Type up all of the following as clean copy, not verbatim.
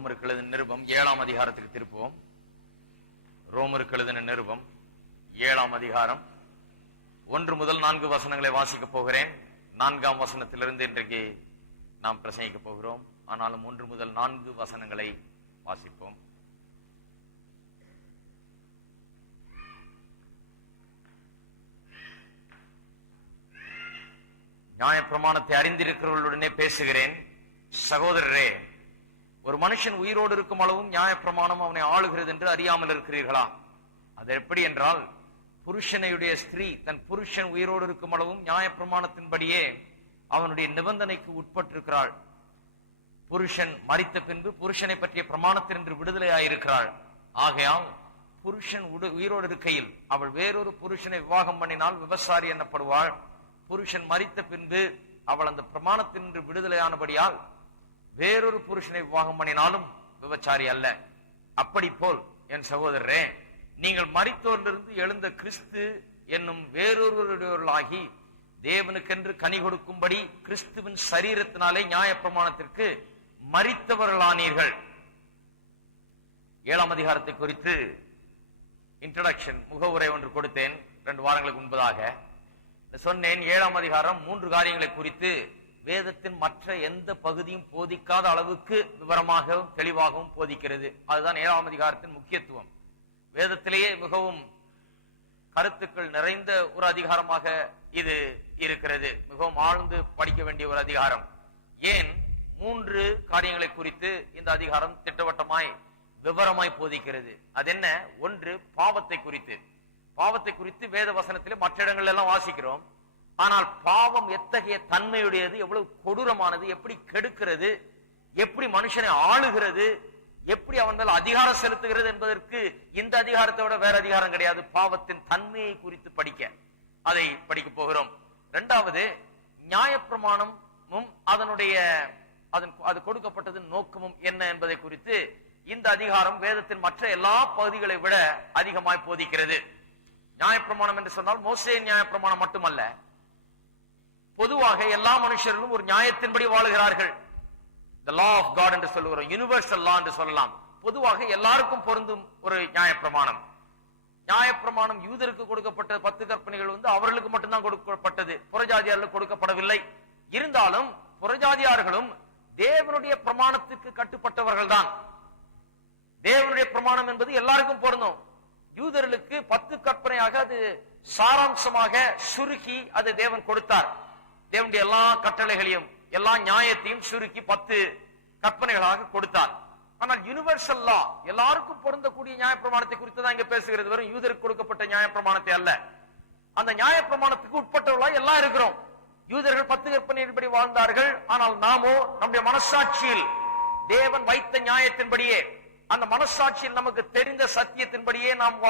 ரோமருக்கு எழுதின நிருபம் 7ஆம் அதிகாரத்துக்கு திருப்புவோம். ரோமருக்கு எழுதின நிருபம் 7ஆம் அதிகாரம் 1 முதல் 4 வசனங்களை வாசிக்க போகிறேன். 4ஆம் வசனத்திலிருந்து இன்றைக்கு நாம் பிரசங்கிக்க போகிறோம். ஆனாலும் 1 முதல் 4 வசனங்களை வாசிப்போம். நியாயப்பிரமாணத்தை அறிந்திருக்கிறவர்களுடனே பேசுகிறேன். சகோதரரே, ஒரு மனுஷன் உயிரோடு இருக்கும் அளவும் நியாயப்பிரமாணம் அவனை ஆளுகிறது என்று அறியாமல் இருக்கிறீர்களா? அது எப்படி என்றால், புருஷனையுடைய ஸ்திரீ தன் புருஷன் உயிரோடு இருக்கும் அளவும் நியாயப்பிரமாணத்தின்படியே அவனுடைய நிபந்தனைக்கு உட்பட்டிருக்கிறாள். புருஷன் மரித்த பின்பு புருஷனை பற்றிய பிரமாணத்தினின்று விடுதலையாயிருக்கிறாள். ஆகையால் புருஷன் உயிரோடு இருக்கையில் அவள் வேறொரு புருஷனை விவாகம் பண்ணினால் விபசாரி எனப்படுவாள். புருஷன் மரித்த பின்பு அவள் அந்த பிரமாணத்தினின்று விடுதலையானபடியால் வேறொரு புருஷனை விவாகம் பண்ணினாலும் விபச்சாரி அல்ல. அப்படி போல் என் சகோதரரே, நீங்கள் மரித்தோரிலிருந்து எழுந்த கிறிஸ்து என்னும் வேறொருவர்களாகி தேவனுக்கென்று கனி கொடுக்கும்படி கிறிஸ்துவின் சரீரத்தினாலே நியாயப்பிரமாணத்திற்கு மரித்தவர்களானீர்கள். 7ஆம் அதிகாரத்தை குறித்து இன்ட்ரோடக்ஷன் முகவுரை ஒன்று கொடுத்தேன் 2 வாரங்களுக்கு முன்பதாக. சொன்னேன், 7ஆம் அதிகாரம் 3 காரியங்களை குறித்து வேதத்தின் மற்ற எந்த பகுதியும் போதிக்காத அளவுக்கு விவரமாகவும் தெளிவாகவும் போதிக்கிறது. அதுதான் 7ஆம் அதிகாரத்தின் முக்கியத்துவம். வேதத்திலேயே மிகவும் கருத்துக்கள் நிறைந்த ஒரு அதிகாரமாக இது இருக்கிறது. மிகவும் ஆழ்ந்து படிக்க வேண்டிய ஒரு அதிகாரம். ஏன் 3 காரியங்களை குறித்து இந்த அதிகாரம் திட்டவட்டமாய் விவரமாய் போதிக்கிறது? அது என்ன? 1, பாவத்தை குறித்து. பாவத்தை குறித்து வேத வசனத்திலே மற்ற இடங்கள் எல்லாம் வாசிக்கிறோம். ஆனால் பாவம் எத்தகைய தன்மையுடையது, எவ்வளவு கொடூரமானது, எப்படி கெடுக்கிறது, எப்படி மனுஷனை ஆளுகிறது, எப்படி அவன் மேல் அதிகாரம் செலுத்துகிறது என்பதற்கு இந்த அதிகாரத்தை விட வேற அதிகாரம் கிடையாது. பாவத்தின் தன்மையை குறித்து படிக்க அதை படிக்க போகிறோம். 2வது, நியாயப்பிரமாணமும் அது கொடுக்கப்பட்டது நோக்கமும் என்ன என்பதை குறித்து இந்த அதிகாரம் வேதத்தின் மற்ற எல்லா பகுதிகளை விட அதிகமாய் போதிக்கிறது. நியாயப்பிரமாணம் என்று சொன்னால் மோசே நியாயப்பிரமாணம் மட்டுமல்ல, பொதுவாக எல்லா மனுஷர்களும் ஒரு நியாயத்தின்படி வாழுகிறார்கள். The law of God என்று சொல்லுகிறோம், யுனிவர்சல் லா என்று சொல்லலாம். பொதுவாக எல்லாருக்கும் பொருந்தும் ஒரு நியாயப்பிரமாணம். நியாயப்பிரமாணம் யூதருக்கு கொடுக்கப்பட்ட 10 கற்பனைகள் அவர்களுக்கு மட்டும்தான் கொடுக்கப்பட்டது, புறஜாதியார்களுக்கு கொடுக்கப்படவில்லை. இருந்தாலும் புறஜாதியார்களும் தேவனுடைய பிரமாணத்துக்கு கட்டுப்பட்டவர்கள் தான். தேவனுடைய பிரமாணம் என்பது எல்லாருக்கும் பொருந்தும். யூதர்களுக்கு 10 கற்பனையாக அது சாராம்சமாக சுருக்கி அது தேவன் கொடுத்தார். தேவனுடைய எல்லா கட்டளைகளையும் எல்லா நியாயத்தையும் சுருக்கி 10 கற்பனைகளாக கொடுத்தார். ஆனால் யுனிவர்சல் லா, எல்லாருக்கும் பொருந்தக்கூடிய நியாயப்பிரமாணத்தை குறித்து தான் இங்க பேசுகிறது. வெறும் யூதருக்கு கொடுக்கப்பட்ட நியாயப்பிரமாணத்தை அல்ல. அந்த நியாயப்பிரமாணத்துக்கு உட்பட்டவர்களா எல்லாம் இருக்கிறோம். யூதர்கள் 10 கற்பனையின்படி வாழ்ந்தார்கள். ஆனால் நாமோ நம்முடைய மனசாட்சியில் தேவன் வைத்த நியாயத்தின்படியே, அந்த மனசாட்சியில் நமக்கு தெரிந்த சத்தியத்தின்படியே நாம்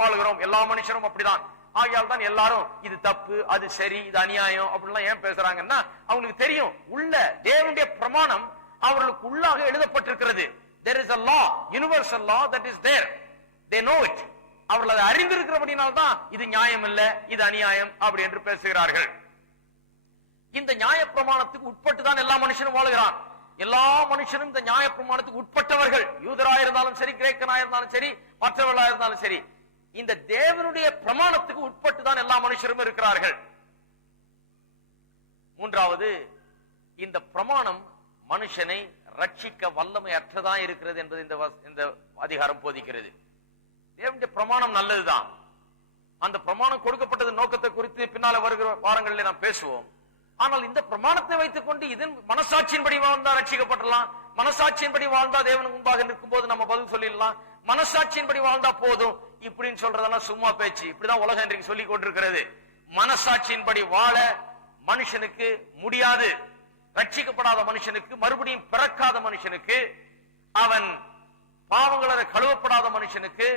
வாழுகிறோம். எல்லா மனுஷரும் அப்படிதான். ஆகையால் தான் எல்லாரும் இது தப்பு, அது சரி, இது அநியாயம் அப்படின்லாம் ஏன் பேசுறாங்கன்னா, அவங்களுக்கு தெரியும் உள்ள தேவனுடைய பிரமாணம் அவர்களுக்கு உள்ளாக எழுதப்பட்டிருக்கிறது. There is a law, universal law that is there. They know it. அவர்கள் அதை அறிந்திருக்கிறபடினால்தான் இது நியாயம் இல்ல, இது அநியாயம் அப்படி என்று பேசுகிறார்கள். இந்த நியாய பிரமாணத்துக்கு உட்பட்டு தான் எல்லா மனுஷனும் வாழுகிறான். எல்லா மனுஷனும் இந்த நியாய பிரமாணத்துக்கு உட்பட்டவர்கள். யூதராயிருந்தாலும் சரி, கிரேக்கனாயிருந்தாலும் சரி, மற்றவர்களாயிருந்தாலும் சரி, இந்த தேவனுடைய பிரமாணத்துக்கு உட்பட்டு தான் எல்லா மனுஷரும் இருக்கிறார்கள். 3வது, இந்த பிரமாணம் மனுஷனை ரட்சிக்க வல்லமை அற்றதா இருக்கிறது என்பது இந்த அதிகாரம் போதிக்கிறது. தேவனுடைய பிரமாணம் நல்லதுதான். அந்த பிரமாணம் கொடுக்கப்பட்டது நோக்கத்தை குறித்து பின்னால வருகிற வாரங்களில் நாம் பேசுவோம். ஆனால் இந்த பிரமாணத்தை வைத்துக் கொண்டு இதன் மனசாட்சியின்படி வாழ்ந்தா ரட்சிக்கப்படலாம், மனசாட்சியின்படி வாழ்ந்தா தேவனுக்கு முன்பாக நிற்கும் போது நம்ம பதில் சொல்லிடலாம், மனசாட்சியின்படி வாழ்ந்தா போதும் இப்படின்னு சொல்றதெல்லாம் சும்மா பேச்சு. இப்படிதான் உலகம் இன்றைக்கு சொல்லிக் கொண்டிருக்கிறது. மனசாட்சியின்படி வாழ மனுஷனுக்கு முடியாது. ரட்சிக்கப்படாத மனுஷனுக்கு, மறுபடியும் பிறக்காத மனுஷனுக்கு, அவன் பாவங்களால் கழுவப்படாத மனுஷனுக்கு,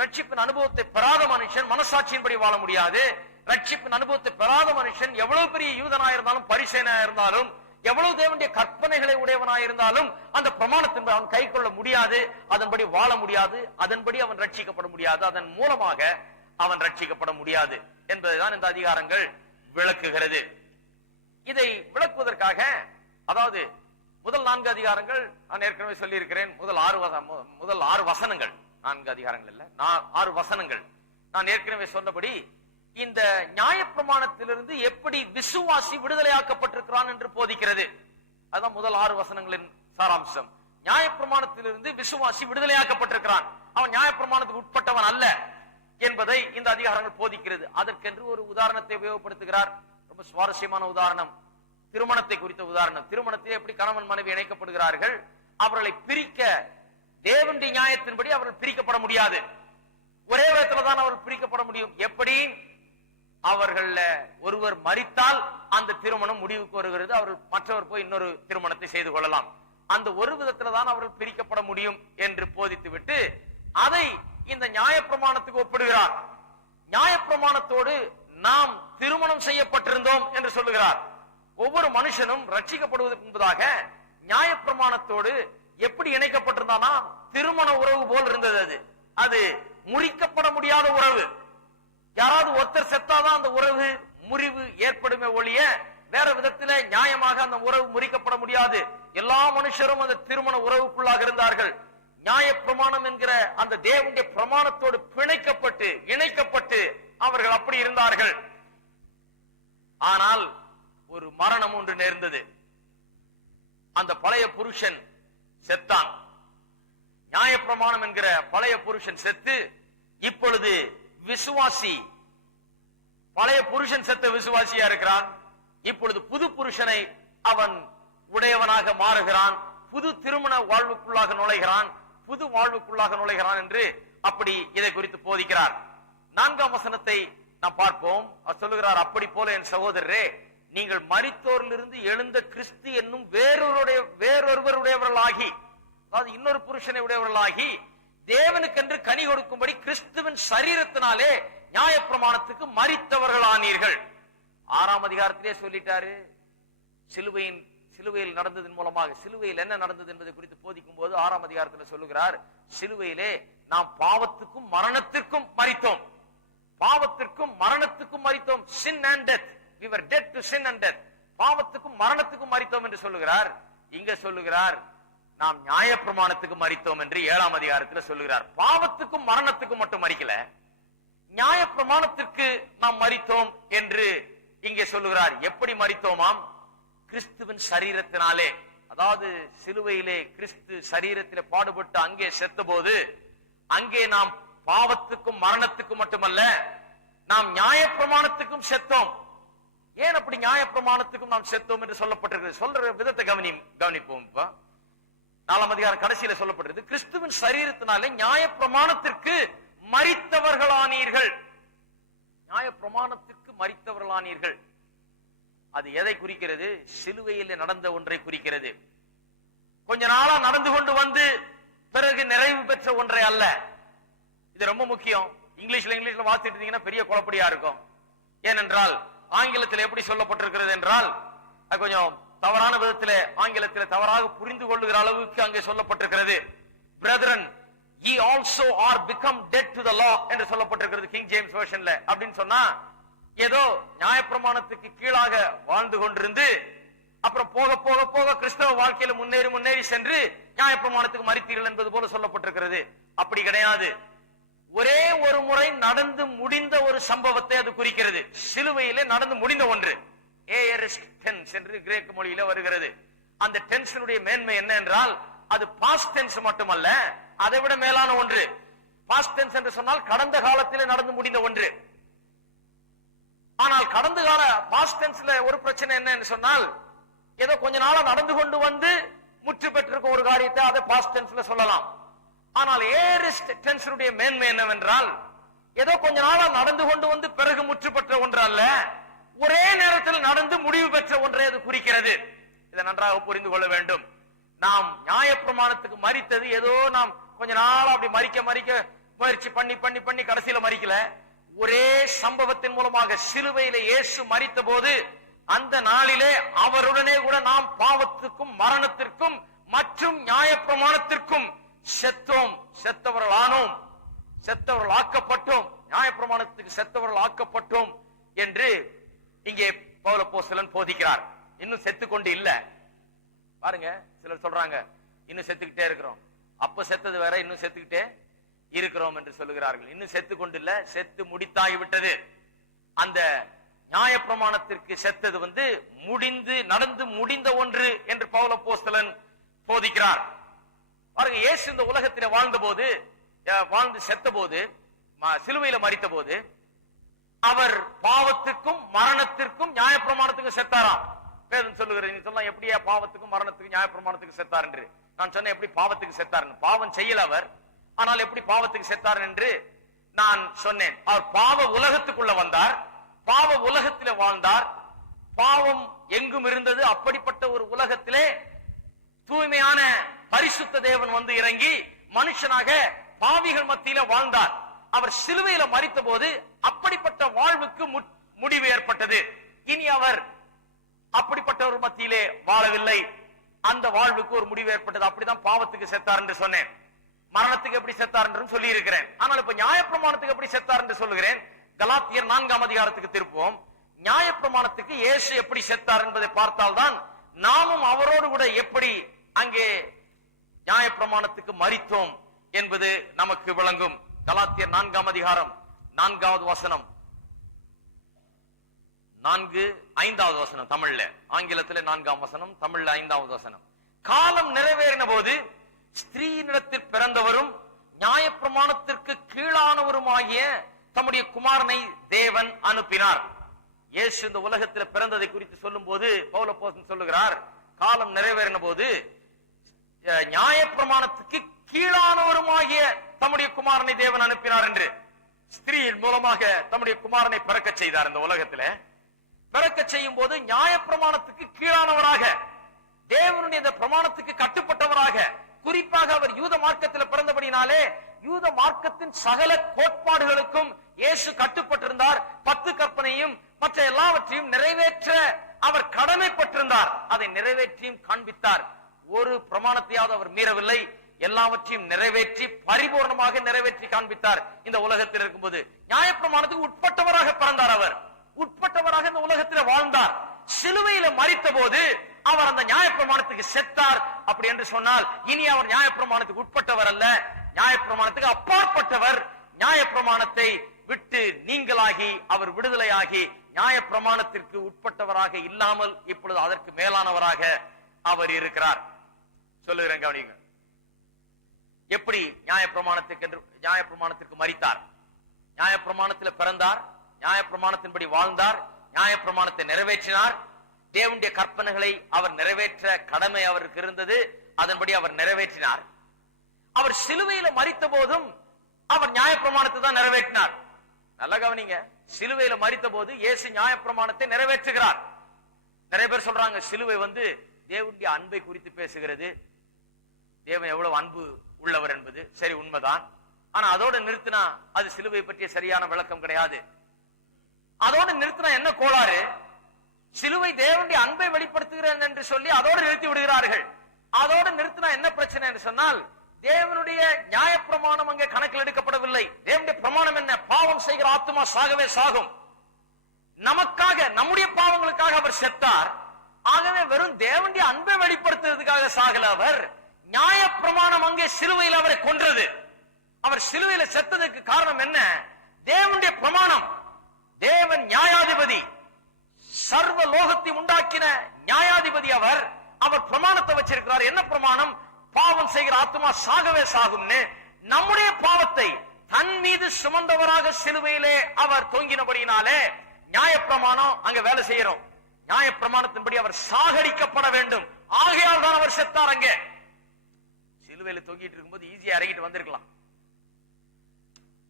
ரட்சிப்பின் அனுபவத்தை பெறாத மனுஷன் மனசாட்சியின்படி வாழ முடியாது. ரட்சிப்பின் அனுபவத்தை பெறாத மனுஷன் எவ்வளவு பெரிய யூதனாயிருந்தாலும், பரிசேயனாயிருந்தாலும், எவ்வளவு தேவனுடைய கற்பனைகளை உடையவனாயிருந்தாலும் அந்த பிரமாணத்தின்படி அவன் கை கொள்ள முடியாது, அதன்படி வாழ முடியாது, அதன்படி அவன் ரட்சிக்கப்பட முடியாது, அதன் மூலமாக அவன் ரட்சிக்கப்பட முடியாது என்பதுதான் இந்த அதிகாரங்கள் விளக்குகிறது. இதை விளக்குவதற்காக, அதாவது முதல் 4 அதிகாரங்கள் நான் ஏற்கனவே சொல்லி இருக்கிறேன். முதல் 6 வசனங்கள், 4 அதிகாரங்கள் இல்ல, 6 வசனங்கள் நான் ஏற்கனவே சொன்னபடி இந்த நியாயப்பிரமாணத்திலிருந்து எப்படி விசுவாசி விடுதலையாக்கப்பட்டிருக்கிறான் என்று போதிக்கிறது. அதான் முதல் 6 வசனங்களின் சாராம்சம். நியாயப்பிரமாணத்திலிருந்து விசுவாசி விடுதலையாக்கப்பட்டிருக்கிறான், அவன் நியாயப்பிரமாணத்துக்கு உட்பட்டவன் அல்ல என்பதை இந்த அதிகாரங்கள் போதிக்கிறது. அதற்கென்று ஒரு உதாரணத்தை உபயோகப்படுத்துகிறார். ரொம்ப சுவாரஸ்யமான உதாரணம், திருமணத்தை குறித்த உதாரணம். திருமணத்தை எப்படி கணவன் மனைவி இணைக்கப்படுகிறார்கள், அவர்களை பிரிக்க தேவனுடைய நியாயத்தின்படி அவர்கள் பிரிக்கப்பட முடியாது. ஒரே விதத்துல தான் அவர்கள் பிரிக்கப்பட முடியும். எப்படி? அவர்கள் ஒருவர் மரித்தால் அந்த திருமணம் முடிவுக்கு வருகிறது, அவர்கள் மற்றவர் போய் இன்னொரு திருமணத்தை செய்து கொள்ளலாம். அந்த ஒரு விதத்துல தான் அவர்கள் பிரிக்கப்பட முடியும் என்று போதித்து விட்டு அதை இந்த நியாயப்பிரமாணத்துக்கு ஒப்பிடுகிறார். நியாயப்பிரமாணத்தோடு நாம் திருமணம் செய்யப்பட்டிருந்தோம் என்று சொல்லுகிறார். ஒவ்வொரு மனுஷனும் ரட்சிக்கப்படுவதற்கு முன்பதாக நியாயப்பிரமாணத்தோடு எப்படி இணைக்கப்பட்டிருந்தானா திருமண உறவு போல் இருந்தது. அது முறிக்கப்பட முடியாத உறவு. யாராவது ஒருத்தர் செத்தாதான் அந்த உறவு முறிவு ஏற்படுமே ஒழிய வேற விதத்தில நியாயமாக அந்த உறவு முறிக்கப்பட முடியாது. எல்லா மனுஷரும் அந்த திருமண உறவுக்குள்ளாக இருந்தார்கள். நியாயப்பிரமாணம் என்கிற அந்த தேவனுடைய பிரமாணத்தோடு பிணைக்கப்பட்டு இணைக்கப்பட்டு அவர்கள் அப்படி இருந்தார்கள். ஆனால் ஒரு மரணம் ஒன்று நேர்ந்தது. அந்த பழைய புருஷன் செத்தான். நியாயப்பிரமாணம் என்கிற பழைய புருஷன் செத்து இப்பொழுது விசுவாசி, பழைய புருஷன் செத்த விசுவாசியா இருக்கிறான். இப்பொழுது புது புருஷனை அவன் உடையவனாக மாறுகிறான், புது திருமண வாழ்வுக்குள்ளாக நுழைகிறான், புது வாழ்வுக்குள்ளாக நுழைகிறான் என்று அப்படி இதை குறித்து போதிக்கிறார். 4ஆம் வசனத்தை நாம் பார்ப்போம். அவர் சொல்லுகிறார், அப்படி போல என் சகோதரரே, நீங்கள் மரித்தோரிலிருந்து எழுந்த கிறிஸ்து என்னும் வேறொருவருடையவர்களாகி, அதாவது இன்னொரு புருஷனை உடையவர்களாகி தேவனுக்கென்று கனி கொடுக்கும்படி கிறிஸ்துவின் சரீரத்தினாலே நியாயப்பிரமாணத்துக்கு மரித்தவர்களானீர்கள். 6ஆம் அதிகாரத்திலே சொல்லிட்டாரு. சிலுவையில் நடந்ததன் மூலமாக சிலுவையில் என்ன நடந்தது என்பதை குறித்து போதிக்கும் போது 6ஆம் அதிகாரத்தில் சொல்லுகிறார், சிலுவையிலே நாம் பாவத்துக்கும் மரணத்திற்கும் மரித்தோம். பாவத்திற்கும் மரணத்துக்கும் மரித்தோம். sin and death, we were dead to sin and death. பாவத்துக்கும் மரணத்துக்கும் மரித்தோம் என்று சொல்லுகிறார். இங்க சொல்லுகிறார் நாம் நியாயப்பிரமாணத்துக்கு மரித்தோம் என்று 7ஆம் அதிகாரத்தில் சொல்லுகிறார். பாவத்துக்கும் மரணத்துக்கும் மட்டும் மரிக்கல, நியாயப்பிரமாணத்திற்கு நாம் மரித்தோம் என்று இங்கே சொல்லுகிறார். எப்படி மரித்தோமாம்? கிறிஸ்துவின் சரீரத்தினாலே. அதாவது சிலுவையிலே கிறிஸ்து சரீரத்திலே பாடுபட்டு அங்கே செத்த போது அங்கே நாம் பாவத்துக்கும் மரணத்துக்கும் மட்டுமல்ல, நாம் நியாயப்பிரமாணத்துக்கும் செத்தோம். ஏன் அப்படி நியாயப்பிரமாணத்துக்கும் நாம் செத்தோம் என்று சொல்லப்பட்டிருக்கிறது? சொல்ற விதத்தை கவனிப்போம். இப்ப 4ஆம் அதிகாரம் கடைசியில சொல்லப்பட்டிருக்கு, கிறிஸ்துவின் சரீரத்தினாலே நியாயப்பிரமாணத்திற்கு மரித்தவர்களானீர்கள். நியாயப்பிரமாணத்திற்கு மரித்தவர்களானீர்கள். அது எதை குறிக்கிறது? சிலுவையில் நடந்த ஒன்றை குறிக்கிறது. கொஞ்ச நாளா நடந்து கொண்டு வந்து பிறகு நிறைவு பெற்ற ஒன்றை அல்ல. இது ரொம்ப முக்கியம். இங்கிலீஷ்ல வாசிட்டு இருந்தீங்கன்னா பெரிய குழப்படியா இருக்கும். ஏனென்றால் ஆங்கிலத்தில் எப்படி சொல்லப்பட்டிருக்கிறது என்றால் கொஞ்சம் தவறான விதத்தில் ஆங்கிலத்தில் தவறாக புரிந்து கொள்ளுகிற அளவுக்கு அங்கே சொல்லப்பட்டிருக்கிறது. Brethren, ye also are become dead to the law என்று சொல்லப்பட்டிருக்கிறது கிங் ஜேம்ஸ் வெர்ஷன்ல. அப்படின்னு சொன்னா ஏதோ நியாயப்பிரமாணத்துக்கு கீழாக வாழ்ந்து கொண்டிருந்து அப்புறம் போக போக போக கிறிஸ்தவ வாழ்க்கையில முன்னேறி சென்று நியாயப்பிரமாணத்துக்கு மரித்தீர்கள் என்பது போல சொல்லப்பட்டிருக்கிறது. அப்படி கிடையாது. ஒரே ஒரு முறை நடந்து முடிந்த ஒரு சம்பவத்தை அது குறிக்கிறது. சிலுவையிலே நடந்து முடிந்த ஒன்று. ஏரிஸ்ட் டென்ஸ் என்று கிரேக்க மொழியில வருகிறது. அந்த டென்ஸினுடைய மேன்மை என்ன என்றால் அது பாஸ்ட் டென்ஸ் மட்டுமல்ல, அதை விட மேலான ஒன்று. பாஸ்ட் டென்ஸ் என்று சொன்னால் கடந்த காலத்திலே நடந்து முடிந்த ஒன்று. ஆனால் கடந்த கால பாஸ்ட் டென்ஸ்ல ஒரு பிரச்சனை என்ன என்று சொன்னால் ஏதோ கொஞ்ச நாளா நடந்து கொண்டு வந்து முற்று பெற்றிருக்க ஒரு காரியத்தை அதை பாஸ்ட் டென்ஸ்ல சொல்லலாம். ஆனால் ஏரிஸ்ட் டென்ஸினுடைய மேன்மை என்னவென்றால் ஏதோ கொஞ்ச நாளா நடந்து கொண்டு வந்து பிறகு முற்று பெற்ற ஒன்று அல்ல, ஒரே நேரத்தில் நடந்து முடிவு பெற்ற ஒன்றை அது குறிக்கிறது. இதை நன்றாக புரிந்து கொள்ள வேண்டும். நாம் நியாயப்பிரமாணத்துக்கு மரித்தது ஏதோ நாம் கொஞ்ச நாள் அப்படி மறிக்க முயற்சி பண்ணி கடைசியில மறிக்கல. ஒரே சம்பவத்தின் மூலமாக சிலுவையில இயேசு மரித்த போது அந்த நாளிலே அவருடனே கூட நாம் பாவத்துக்கும் மரணத்திற்கும் மற்றும் நியாயப்பிரமாணத்திற்கும் செத்தவர்கள் ஆனோம், செத்தவர்கள் ஆக்கப்பட்டோம், நியாயப்பிரமாணத்துக்கு செத்தவர்கள் ஆக்கப்பட்டோம் என்று இங்கே பவுல் அப்போஸ்தலன் போதிக்கிறார். இன்னும் செத்துக்கொண்டு இல்ல, பாருங்க, சிலர் சொல்றாங்க இன்னும் செத்துக்கிட்டே இருக்கிறோம். அப்ப செத்தது வேற, இன்னும் செத்துக்கிட்டே இருக்கிறோம் என்று சொல்லுகிறார்கள். இன்னும் செத்து கொண்டில்ல, செத்து முடித்தாகிவிட்டது. அந்த நியாயப்பிரமாணத்திற்கு செத்தது முடிந்து நடந்து முடிந்த ஒன்று என்று பவுல் அப்போஸ்தலன் போதிக்கிறார். பாருங்க, இயேசு இந்த உலகத்தில் வாழ்ந்து செத்த போது, சிலுவையில மரித்த போது, அவர் பாவத்துக்கும் மரணத்திற்கும் நியாயப்பிரமாணத்துக்கும் செத்தாராம். வேதம் சொல்லுகிறேன். நீ சொல்லலாம், எப்படியா பாவத்துக்கும் மரணத்துக்கும் நியாயப்பிரமாணத்துக்கு செத்தார் என்று. நான் சொன்னேன், எப்படி பாவத்துக்கு செத்தார்? பாவம் செய்யல அவர், ஆனால் எப்படி பாவத்துக்கு செத்தார் என்று நான் சொன்னேன். அவர் பாவ உலகத்துக்குள்ள வந்தார், பாவ உலகத்திலே வாழ்ந்தார், பாவம் எங்கும் இருந்தது. அப்படிப்பட்ட ஒரு உலகத்திலே தூய்மையான பரிசுத்த தேவன் இறங்கி மனுஷனாக பாவிகள் மத்தியில வாழ்ந்தார். அவர் சிலுவையில மரித்த போது அப்படிப்பட்ட வாழ்வுக்கு முடிவு ஏற்பட்டது. இனி அவர் அப்படிப்பட்ட ஒரு மத்தியிலே வாழவில்லை, அந்த வாழ்வுக்கு ஒரு முடிவு ஏற்பட்டது. அப்படிதான் பாவத்துக்கு செத்தார் என்று சொன்னேன். மரணத்துக்கு எப்படி செத்தார் என்று சொல்லி இருக்கிறேன். ஆனால் இப்ப நியாயப்பிரமாணத்துக்கு எப்படி செத்தார் என்று சொல்லுகிறேன். கலாத்தியர் 4ஆம் அதிகாரத்துக்கு திருப்போம். நியாயப்பிரமாணத்துக்கு இயேசு எப்படி செத்தார் என்பதை பார்த்தால்தான் நாமும் அவரோடு கூட எப்படி அங்கே நியாயப்பிரமாணத்துக்கு மரித்தோம் என்பது நமக்கு விளங்கும். கலாத்தியர் 4ஆம் அதிகாரம் 4வது வசனம், 5வது வசனம் தமிழ்ல, ஆங்கிலத்தில் 4ஆம் வசனம், தமிழ்ல 5வது வசனம். காலம் நிறைவேறின போது ஸ்திரீனிடத்தில் பிறந்தவரும் நியாயப்பிரமாணத்திற்கு கீழானவருமாகிய தம்முடைய குமாரனை தேவன் அனுப்பினார். இயேசு இந்த உலகத்தில் பிறந்ததை குறித்து சொல்லும் போது பவுல் அப்போஸ்தலன் சொல்லுகிறார், காலம் நிறைவேறின போது நியாயப்பிரமாணத்துக்கு கீழானவருமாகிய தம்முடைய குமாரனை தேவன் அனுப்பினார் என்று. ஸ்திரீயின் மூலமாக தம்முடைய குமாரனை பிறக்க செய்தார். இந்த உலகத்துல பிறக்க செய்யும் போது நியாயப்பிரமாணத்துக்கு கீழானவராக, தேவனுடைய இந்த பிரமாணத்துக்கு கட்டுப்பட்டவராக, குறிப்பாக அவர் யூத மார்க்கத்தில் பிறந்தபடினாலே யூத மார்க்கத்தின் சகல கோட்பாடுகளுக்கும் இயேசு கட்டுப்பட்டிருந்தார். 10 கற்பனையும் மற்ற எல்லாவற்றையும் நிறைவேற்ற அவர் கடமைப்பட்டிருந்தார். அதை நிறைவேற்றியும் காண்பித்தார். ஒரு பிரமாணத்தையாவது அவர் மீறவில்லை. எல்லாவற்றையும் நிறைவேற்றி பரிபூர்ணமாக நிறைவேற்றி காண்பித்தார். இந்த உலகத்தில் இருக்கும்போது நியாயப்பிரமாணத்துக்கு உட்பட்டவராக பிறந்தார். அவர் உட்பட்டவராக இந்த உலகத்தில் வாழ்ந்தார். சிலுவையில மரித்த போது அவர் அந்த நியாயப்பிரமாணத்துக்கு செத்தார். அப்படி என்று சொன்னால் இனி அவர் நியாயப்பிரமாணத்துக்கு உட்பட்டவர் அல்ல, நியாயப்பிரமாணத்துக்கு அப்பாற்பட்டவர். நியாயப்பிரமாணத்தை விட்டு நீங்களாகி அவர் விடுதலையாகி நியாயப்பிரமாணத்திற்கு உட்பட்டவராக இல்லாமல் இப்பொழுது அதற்கு மேலானவராக அவர் இருக்கிறார். சொல்லுகிறேன், கவனிங்க. எப்படி நியாயப்பிரமாணத்திற்கு மரித்தார், நியாயப்பிரமாணத்தில் பிறந்தார், நியாயப்பிரமாணத்தின்படி வாழ்ந்தார், நியாயப்பிரமாணத்தை நிறைவேற்றினார். தேவனுடைய கற்பனைகளை அவர் நிறைவேற்ற கடமை அவருக்கு இருந்தது. அதன்படி அவர் நிறைவேற்றினார். அவர் சிலுவையில மரித்த போதும் அவர் நியாயப்பிரமாணத்தை தான் நிறைவேற்றினார். நல்ல கவனிங்க, சிலுவையில மரித்த போது இயேசு நியாயப்பிரமாணத்தை நிறைவேற்றுகிறார். நிறைய பேர் சொல்றாங்க சிலுவை தேவனுடைய அன்பை குறித்து பேசுகிறது, தேவன் எவ்வளவு அன்பு உள்ளவர் என்பது. சரி, உண்மைதான். ஆனா அதோட நிறுத்தினா அது சிலுவை பற்றிய சரியான விளக்கம் கிடையாது. அதோடு நிறுத்தினா என்ன கோளாறு? சிலுவை தேவனுடைய அன்பை வெளிப்படுத்துகிறேன் என்று சொல்லி அதோடு நிறுத்தி விடுகிறார்கள். அதோடு நிறுத்தினா என்ன பிரச்சனை என்று சொன்னால், தேவனுடைய நியாயப்பிரமாணம் அங்கே கணக்கில் எடுக்கப்படவில்லை. தேவனுடைய பிரமாணம் என்ன? பாவம் செய்கிற ஆத்துமா சாகவே சாகும். நமக்காக, நம்முடைய பாவங்களுக்காக அவர் செத்தார். ஆகவே வெறும் தேவனுடைய அன்பை வெளிப்படுத்துறதுக்காக சாகல அவர். நியாயப்பிரமாணம் அங்கே சிலுவையில் அவரை கொன்றது. அவர் சிலுவையில செத்ததுக்கு காரணம் என்ன? தேவனுடைய பிரமாணம். தேவன் நியாயாதிபதி, சர்வ லோகத்தை உண்டாக்கின நியாயாதிபதி அவர். அவர் பிரமாணத்தை வச்சிருக்கிறார். என்ன பிரமாணம்? பாவம் செய்கிற ஆத்மா சாகவே சாகும்னு. நம்முடைய பாவத்தை தன் மீது சுமந்தவராக சிலுவையிலே அவர் தொங்கினபடினாலே நியாயப்பிரமாணம் அங்க வேலை செய்யறோம். நியாயப்பிரமாணத்தின்படி அவர் சாகடிக்கப்பட வேண்டும். ஆகையால் தான் அவர் செத்தார். அங்கே சிலுவையில தொங்கிட்டு இருக்கும்போது ஈஸியா இறங்கிட்டு வந்திருக்கலாம்.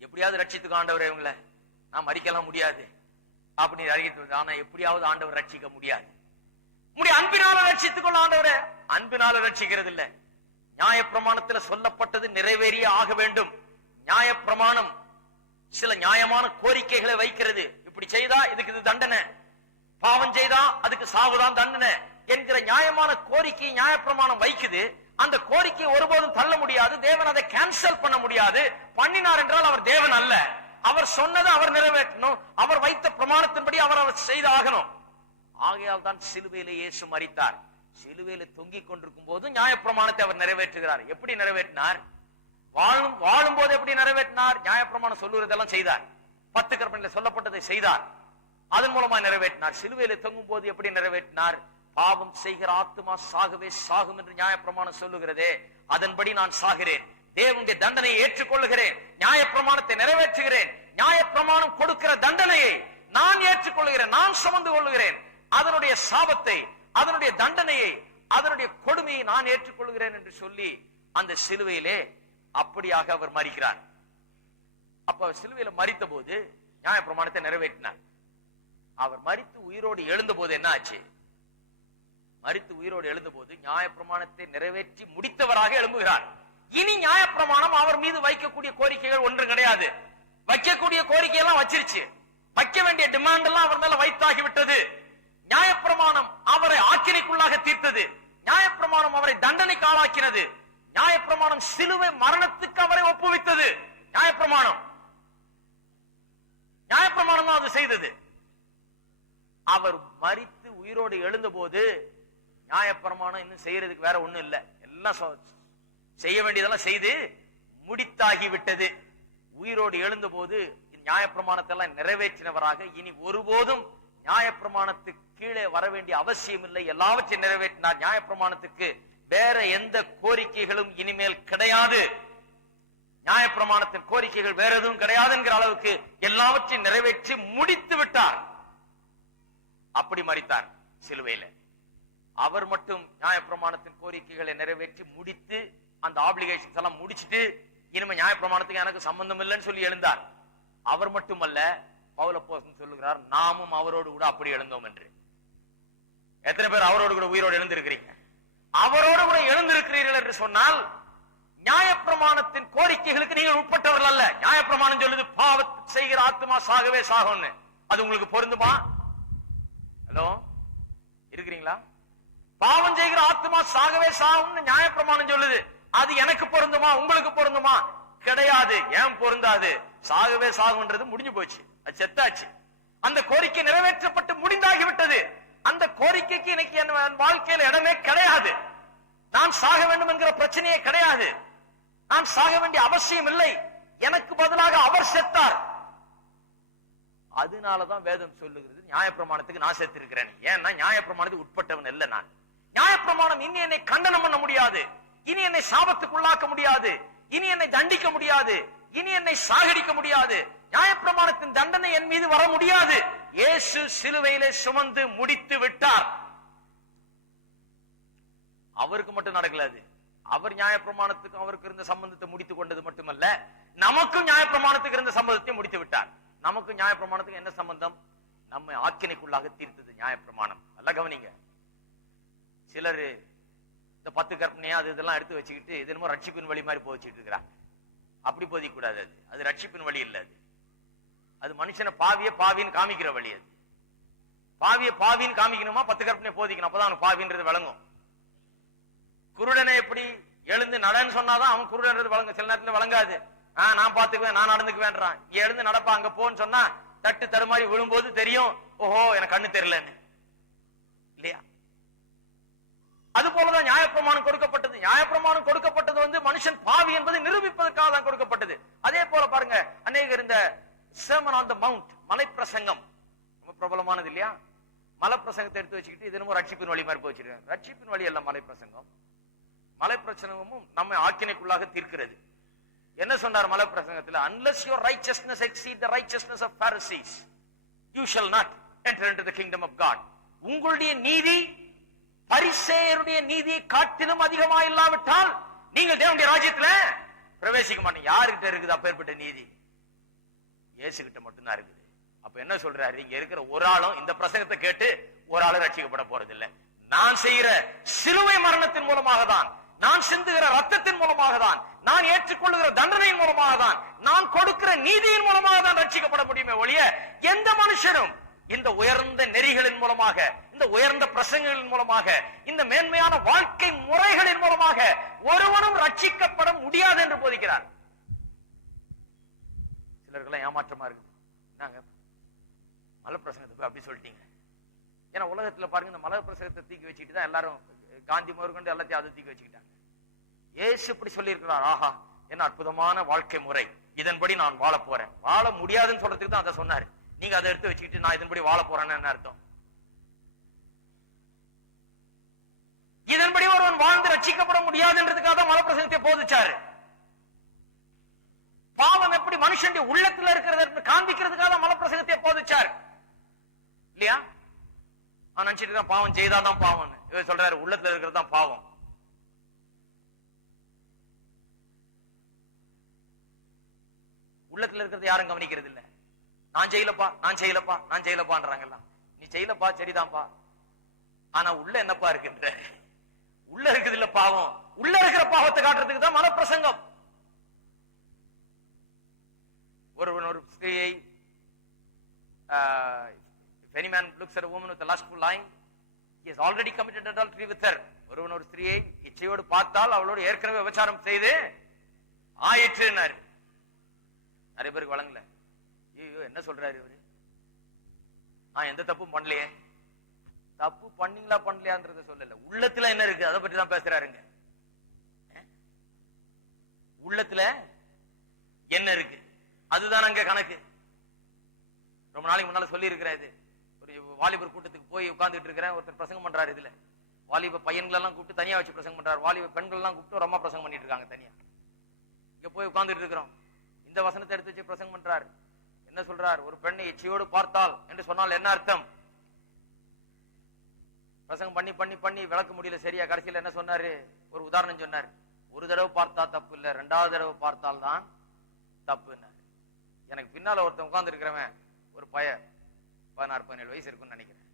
எப்படியாவது ரட்சித்துக்கு ஆண்டவர் இவங்களை நான் மறிக்கலாம் முடியாது அப்படின்னு அறிவித்து. ஆனா எப்படியாவது ஆண்டவர் ரட்சிக்க முடியாது. அன்பினால ரட்சித்துக்கொள்ள ஆண்டவரை அன்பினால ரட்சிக்கிறது இல்ல. நியாயப்பிரமாணத்தில் சொல்லப்பட்டது நிறைவேறிய ஆக வேண்டும். நியாயப்பிரமாணம் சில நியாயமான கோரிக்கைகளை வைக்கிறது. இப்படி செய்தா இதுக்கு இது தண்டனை, பாவம் செய்தா அதுக்கு சாவுதான் தண்டனை என்கிற நியாயமான கோரிக்கை நியாயப்பிரமாணம் வைக்குது. அந்த கோரிக்கையை ஒருபோதும் தள்ள முடியாது. தேவன் அதை கேன்சல் பண்ண முடியாது. பண்ணினார் என்றால் அவர் தேவன் அல்ல. அவர் சொன்னதை அவர் நிறைவேற்றணும். அவர் வைத்த பிரமாணத்தின்படி அவர் செய்தாகணும். ஆகையால் தான் சிலுவையிலே இயேசு மரித்தார். சிலுவையில தொங்கிக் கொண்டிருக்கும் போது நியாயப்பிரமாணத்தை அவர் நிறைவேற்றுகிறார். எப்படி நிறைவேற்றினார்? வாழும் போது எப்படி நிறைவேற்றினார்? நியாயப்பிரமாணம் சொல்லுறதெல்லாம் செய்தார். 10 கற்பனையில சொல்லப்பட்டதை செய்தார். அதன் மூலமா நிறைவேற்றினார். சிலுவையில தொங்கும் போது எப்படி நிறைவேற்றினார்? பாவம் செய்கிற ஆத்துமா சாகவே சாகும் என்று நியாயப்பிரமாணம் சொல்லுகிறதே, அதன்படி நான் சாகிறேன், தேவனுடைய தண்டனையை ஏற்றுக்கொள்ளுகிறேன், நியாயப்பிரமாணத்தை நிறைவேற்றுகிறேன், நியாயப்பிரமாணம் கொடுக்கிற தண்டனையை நான் ஏற்றுக்கொள்ளுகிறேன், நான் சுமந்து கொள்ளுகிறேன், அதனுடைய சாபத்தை, அதனுடைய தண்டனையை, அதனுடைய கொடுமையை நான் ஏற்றுக்கொள்கிறேன் என்று சொல்லி அந்த சிலுவையிலே அப்படியாக அவர் மரிக்கிறார். அப்ப சிலுவையில மரித்த போது நியாயப்பிரமாணத்தை நிறைவேற்றினார். அவர் மரித்து உயிரோடு எழுந்த போது என்ன ஆச்சு? மரித்து உயிரோடு எழுந்த போது நியாயப்பிரமாணத்தை நிறைவேற்றி முடித்தவராக எழும்புகிறார். இனி நியாயப்பிரமாணம் அவர் மீது வைக்கக்கூடிய கோரிக்கைகள் ஒன்றும் கிடையாது. வைக்கக்கூடிய கோரிக்கை எல்லாம் வச்சிருச்சு. வைக்க வேண்டிய டிமாண்ட் எல்லாம் அவர் மேல வைத்தாகி விட்டது. நியாயப்பிரமாணம் அவரை ஆக்கினைக்குள்ளாக தீர்த்தது. நியாயப்பிரமாணம் அவரை தண்டனைக்கு ஆளாக்கினது. நியாயப்பிரமாணம் சிலுவை மரணத்துக்கு அவரை ஒப்புவித்தது. நியாயப்பிரமாணம் தான் அது செய்தது. அவர் மரித்து உயிரோடு எழுந்த போது நியாயப்பிரமாணம் இன்னும் செய்யறதுக்கு வேற ஒண்ணும் இல்ல, எல்லாம் செய்ய வேண்டியதெல்லாம் செய்து முடித்தாகி விட்டது. உயிரோடு எழுந்த போது நியாயப்பிரமாணத்தை எல்லாம் நிறைவேற்றினவராக இனி ஒருபோதும் நியாயப்பிரமாணத்துக்கு கீழே வர வேண்டிய அவசியம் இல்லை. எல்லாவற்றையும் நிறைவேற்றினார். நியாயப்பிரமாணத்துக்கு வேற எந்த கோரிக்கைகளும் இனிமேல் கிடையாது. நியாயப்பிரமாணத்தின் கோரிக்கைகள் வேற எதுவும் கிடையாது என்கிற அளவுக்கு எல்லாவற்றையும் நிறைவேற்றி முடித்து விட்டார். அப்படி மரித்தார் சிலுவையில. அவர் மட்டும் நியாயப்பிரமாணத்தின் கோரிக்கைகளை நிறைவேற்றி முடித்து அந்த ஆப்ளிகேஷன்ஸ் எல்லாம் முடிச்சிட்டு இனிமே நியாயப்பிரமாணத்துக்கு எனக்கு சம்பந்தம் இல்லைன்னு சொல்லி எழுந்தார். அவர் மட்டுமல்ல, பவுல் அப்போஸ்தலன் சொல்லுகிறார், நாமும் அவரோடு கூட அப்படி எழுந்தோம் என்று. எத்தனை பேர் அவரோடு கூட உயிரோடு எழுந்திருக்கிறீங்க? அவரோடு கூட எழுந்திருக்கிறீர்கள் என்று சொன்னால் நியாயப்பிரமாணத்தின் கோரிக்கைகளுக்கு நீங்கள் உட்பட்டவர்கள் அல்ல. நியாயப்பிரமாணம் சொல்லுது பாவத்தை செய்கிற ஆத்மா சாகவே சாகும்னு. அது உங்களுக்கு பொருந்துமா? ஹலோ, இருக்கிறீங்களா? பாவம் செய்கிற ஆத்மா சாகவே சாகும்னு நியாயப்பிரமாணம் சொல்லுது. அது எனக்கு பொருந்துமா? உங்களுக்கு பொருந்துமா? கிடையாது. ஏன் பொருந்தாது? சாகவே சாகுன்றது முடிஞ்சு போச்சு, அது செத்தாச்சு. அந்த கோரிக்கை நிறைவேற்றப்பட்டு முடிந்தாகிவிட்டது. அந்த கோரிக்கைக்கு இன்னைக்கு என் வாழ்க்கையில இடமே கிடையாது. நான் சாக வேண்டும் என்கிற பிரச்சனையே கிடையாது. நான் சாக வேண்டிய அவசியம் இல்லை. எனக்கு பதிலாக அவர் செத்தார். அதனாலதான் வேதம் சொல்லுகிறது நியாயப்பிரமாணத்துக்கு நான் செத்திருக்கிறேன். ஏன்னா நியாயப்பிரமாணத்துக்கு உட்பட்டவன் இல்ல நான். நியாயப்பிரமாணம் இனி என்னை கண்டனம் பண்ண முடியாது, இனி என்னை சாபத்துக்குள்ளாக்க முடியாது, இனி என்னை தண்டிக்க முடியாது, இனி என்னை சாகடிக்க முடியாது. நியாயப்பிரமாணத்தின் தண்டனை என் மீது வர முடியாது. இயேசு சிலுவையிலே சுமந்து முடித்து விட்டார். அவருக்கு மட்டும் நடக்கல அது. அவர் நியாயப்பிரமாணத்துக்கும் அவருக்கு இருந்த சம்பந்தத்தை முடித்துக் கொண்டது மட்டுமல்ல, நமக்கும் நியாயப்பிரமாணத்துக்கு இருந்த சம்பந்தத்தை முடித்து விட்டார். நமக்கு நியாயப்பிரமாணத்துக்கு என்ன சம்பந்தம்? நம்மை ஆக்கினைக்குள்ளாக தீர்த்தது நியாயப்பிரமாணம். நல்லா கவனிங்க. சிலர் இந்த 10 கற்பனையா அது இதெல்லாம் எடுத்து வச்சுக்கிட்டு இது என்னமோ ரட்சிப்பின் வழி மாதிரி போதிச்சுட்டு இருக்கிறாங்க. அப்படி போதிக்க கூடாது. அது ரட்சிப்பின் வழி இல்ல. அது மனுஷனை பாவின்னு காமிக்கிற வழி. அது பாவின்னு காமிக்கணுமா? 10 கற்பனை போதிக்கணும், அப்பதான் அவன் பாவின்றது விளங்கும். குருடனை எப்படி எழுந்து நடன்னு சொன்னாதான் அவன் குருடன்றது வழங்கும். சில நேரத்துல வழங்காது. நான் பாத்துக்குவேன், நான் நடந்துக்குவேன்றான். எழுந்து நடப்பா, அங்க போன்னு சொன்னா தட்டு தடுமாறி விழும்போது தெரியும், ஓஹோ எனக்கு கண்ணு தெரியலன்னு. இல்லையா? அது போலதான் நியாயப்பிரமாணம் கொடுக்கப்பட்டது. நியாயப்பிரமாணம் கொடுக்கப்பட்டது மனுஷன் பாவி என்பதை நிரூபிப்பதற்காக தான் கொடுக்கப்பட்டது. அதே போல பாருங்க, அநேகர் இந்த Sermon on the Mount, மலை பிரசங்கம் ரொம்ப பிரபலமானது இல்லையா? மலை பிரசங்கத்தை எடுத்து வச்சுக்கிட்டு இது என்னமோ ரட்சிப்பின் வழி மாதிரி போச்சுருக்கேன். ரட்சிப்பின் வழி அல்ல மலை பிரசங்கம். மலை பிரசங்கமும் நம்மை ஆக்கினைக்குள்ளாக தீர்க்கிறது. என்ன சொன்னார் மலை பிரசங்கத்தில்? unless your righteousness exceed the righteousness of Pharisees, you shall not enter into the kingdom of God. உங்களுடைய நீதி பரிசேயருடைய நீதியை காட்டிலும் அதிகமா இல்லாவிட்டால் நீங்கள் தேவனுடைய ராஜ்யத்துல பிரவேசிக்க மாட்டீங்க. யாருகிட்ட இருக்குது அப்பேற்பட்ட நீதி? இயேசு கிட்ட மட்டும்தான் இருக்குது. அப்ப என்ன சொல்றாரு? இங்க இருக்கிற ஒரு ஆளும் இந்த பிரசங்கத்தை கேட்டு ஒரு ஆளும் ரட்சிக்கப்பட போறது இல்லை. நான் செய்கிற சிலுவை மரணத்தின் மூலமாக தான், நான் சிந்துகிற ரத்தத்தின் மூலமாக தான், நான் ஏற்றுக்கொள்ளுகிற தண்டனையின் மூலமாக தான், நான் கொடுக்கிற நீதியின் மூலமாக தான் ரட்சிக்கப்பட முடியுமே ஒழிய எந்த மனுஷனும் இந்த உயர்ந்த நெறிகளின் மூலமாக, இந்த உயர்ந்த பிரசங்கங்களின் மூலமாக, இந்த மேன்மையான வாழ்க்கை முறைகளின் மூலமாக ஒருவனும் ரட்சிக்கப்பட முடியாது என்று போதிக்கிறார். சிலர்கள்லாம் ஏமாற்றமா இருக்கு. நாங்க மலை பிரசங்கத்தை அப்படி சொல்லிட்டீங்க. ஏன்னா உலகத்துல பாருங்க, இந்த மலை பிரசங்கத்தை தூக்கி வச்சுட்டு தான் எல்லாரும் காந்தி முதற்கொண்டு எல்லாத்தையும் அதை தூக்கி வச்சுக்கிட்டாங்க. இயேசு இப்படி சொல்லி இருக்கிறார், ஆஹா என்ன அற்புதமான வாழ்க்கை முறை, இதன்படி நான் வாழ போறேன். வாழ முடியாதுன்னு சொல்றதுக்கு தான் அதை சொன்னாரு. நீங்க அதை எடுத்து வச்சுக்கிட்டு நான் இதன்படி வாழ போறேன்னு என்ன அர்த்தம்? இதன்படி ஒருவன் வாழ்ந்து ரட்சிக்கப்பட முடியாதுன்றதுக்காக தான் மலப்பிரசங்கத்தை போதிச்சாரு. பாவம் எப்படி மனுஷன் உள்ளத்துல இருக்கிறத காண்பிக்கிறதுக்காக தான் மலப்பிரசங்கத்தை போதிச்சாரு இல்லையா? நினைச்சிட்டு தான் பாவம் செய்தாதான் பாவம். இவர் சொல்றாரு உள்ளத்துல இருக்கிறது தான் பாவம். உள்ளத்துல இருக்கிறது யாரும் கவனிக்கிறது இல்ல. நான் செய்யலப்பா, நான் செய்யலப்பா, நான் செய்யலப்பான்றாங்கல்ல. நீ செய்யலப்பா, சரிதான்ப்பா, ஆனா உள்ள என்னப்பா இருக்குன்ற? உள்ள இருக்குது இல்ல பாவம். உள்ள இருக்கிற பாவத்தை காட்டுறதுக்கு தான் மனப்பிரசங்கம். ஒரு ஸ்திரீயை, if any man looks at a woman with a lustful eye, he has already committed adultery with her. ஒருவன் ஒரு ஸ்திரீயை இச்சையோடு பார்த்தால் அவளோடு ஏற்கனவே விபச்சாரம் செய்து ஆயிற்றுனாரு. நிறைய பேருக்கு வழங்கல. ஐயோ என்ன சொல்றாரு இவரு, நான் எந்த தப்பும் பண்ணலையே. தப்பு பண்ணீங்களா பண்ணலையான்றத சொல்லல, உள்ளத்துல என்ன இருக்கு அதை பற்றி தான் பேசுறாருங்க. உள்ளத்துல என்ன இருக்கு அதுதான் அங்க கணக்கு. ரொம்ப நாளைக்கு முன்னால சொல்லி இருக்கிறாரு. ஒரு வாலிபர் கூட்டத்துக்கு போய் உட்கார்ந்துட்டு இருக்கிறேன். ஒருத்தர் பிரசங்கம் பண்றாரு. இதுல வாலிப பையன்கள் எல்லாம் கூப்பிட்டு தனியா வச்சு பிரசங்கம் பண்றாரு. வாலிப பெண்கள் எல்லாம் கூப்பிட்டு ரொம்ப பிரசங்கம் பண்ணிட்டு இருக்காங்க தனியா. இங்க போய் உட்கார்ந்துட்டு இருக்கிறோம். இந்த வசனத்தை எடுத்து வச்சு பிரசங்கம் பண்றாரு. என்ன சொல்றார்? ஒரு பெண்ணை இச்சையோடு பார்த்தால் என்று சொன்னால் என்ன அர்த்தம்? பிரசங்கம் பண்ணி பண்ணி பண்ணி விளக்க முடியல சரியா. கடைசியில் என்ன சொன்னாரு? ஒரு உதாரணம் சொன்னார். ஒரு தடவை பார்த்தா தப்பு இல்ல, 2வது தடவை பார்த்தால் தான் தப்பு. எனக்கு பின்னால ஒருத்தன் உட்கார்ந்து இருக்கிறவன் ஒரு பையன் 16-17 வயசு இருக்குன்னு நினைக்கிறேன்.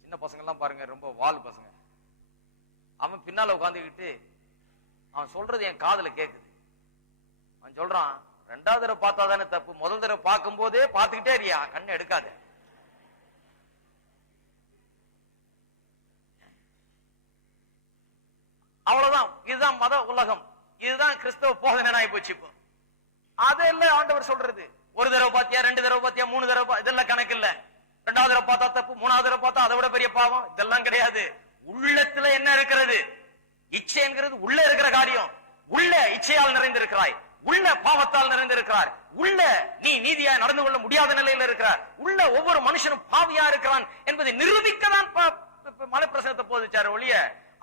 சின்ன பசங்க எல்லாம் பாருங்க, ரொம்ப வால் பசங்க. அவன் பின்னால உட்கார்ந்துக்கிட்டு அவன் சொல்றது என் காதுல கேக்குது. அவன் சொல்றான், 2வது தடவை பார்த்தா தானே தப்பு, முதல் தடவை பார்க்கும் போதே பார்த்துக்கிட்டே இருக்கியா, கண்ணை எடுக்காத. அவ்வளவுதான். இதுதான் மத உலகம், இதுதான் கிறிஸ்தவ போதனை ஆகி போச்சு. இப்போ அதெல்லாம் ஆண்டவர் சொல்றது. ஒரு தடவை பாத்தியா, 2 தடவை பாத்தியா, 3 தடவை, இதெல்லாம் கணக்கு இல்ல. 2வது தடவை பார்த்தா தப்பு, 3வது தடவை பார்த்தா அதை விட பெரிய பாவம், இதெல்லாம் கிடையாது. உள்ளத்துல என்ன இருக்கிறது? இச்சை என்கிறது உள்ள இருக்கிற காரியம். உள்ள இச்சையால் நிறைந்திருக்கிறாய், உள்ள பாவத்தால் நிறைந்திருக்கிறார், உள்ள நீ நீதியாய் நடந்து கொள்ள முடியாத நிலையில இருக்கிறார், உள்ள ஒவ்வொரு மனுஷனும் பாவியா இருக்கிறான் என்பதை நிரூபிக்கதான் மலைப்பிரசனத்தை போதிச்சாரு. ஒழிய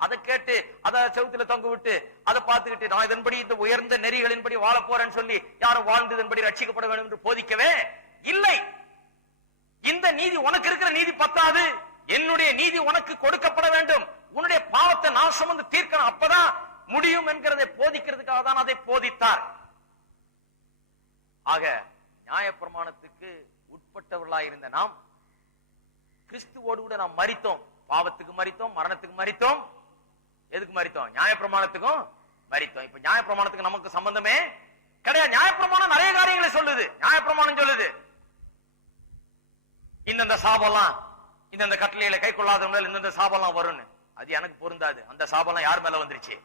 அதை கேட்டு அதை செவுத்துல தொங்க விட்டு அதை பார்த்துக்கிட்டு நான் இதன்படி இந்த உயர்ந்த நெறிகளின்படி வாழ போறேன்னு சொல்லி யாரும் வாழ்ந்து இதன்படி ரட்சிக்கப்பட வேண்டும் என்று போதிக்கவே இல்லை. இந்த நீதி உனக்கு இருக்கிற நீதி பத்தாது, என்னுடைய நீதி உனக்கு கொடுக்கப்பட வேண்டும், உன்னுடைய பாவத்தை நான் சுமந்து தீர்க்கணும், அப்பதான் முடியும் என்கிறதை போதிக்கிறதுக்காக தான் அதை போதித்தார். ஆக நியாயப்பிரமாணத்துக்கு உட்பட்டவர்களாயிருந்த நாம் கிறிஸ்துவோடு கூட நாம் மரித்தோம். பாவத்துக்கு மரித்தோம், மரணத்துக்கு மரித்தோம். எதுக்கு மரித்தோம்? நியாயப்பிரமாணத்துக்கும் மரித்தோம். இப்ப நியாயப்பிரமாணத்துக்கு நமக்கு சம்பந்தமே கிடையாது. நியாயப்பிரமாணம் நிறைய காரியங்களை சொல்லுது. நியாயப்பிரமாணம் சொல்லுது இந்த சாபம்லாம், இந்த கட்டளையில கை கொள்ளாதவங்க இந்த சாபம்லாம் வரும்னு. அது எனக்கு பொருந்தாது. அந்த சாபம்லாம் யார் மேல வந்துருச்சு?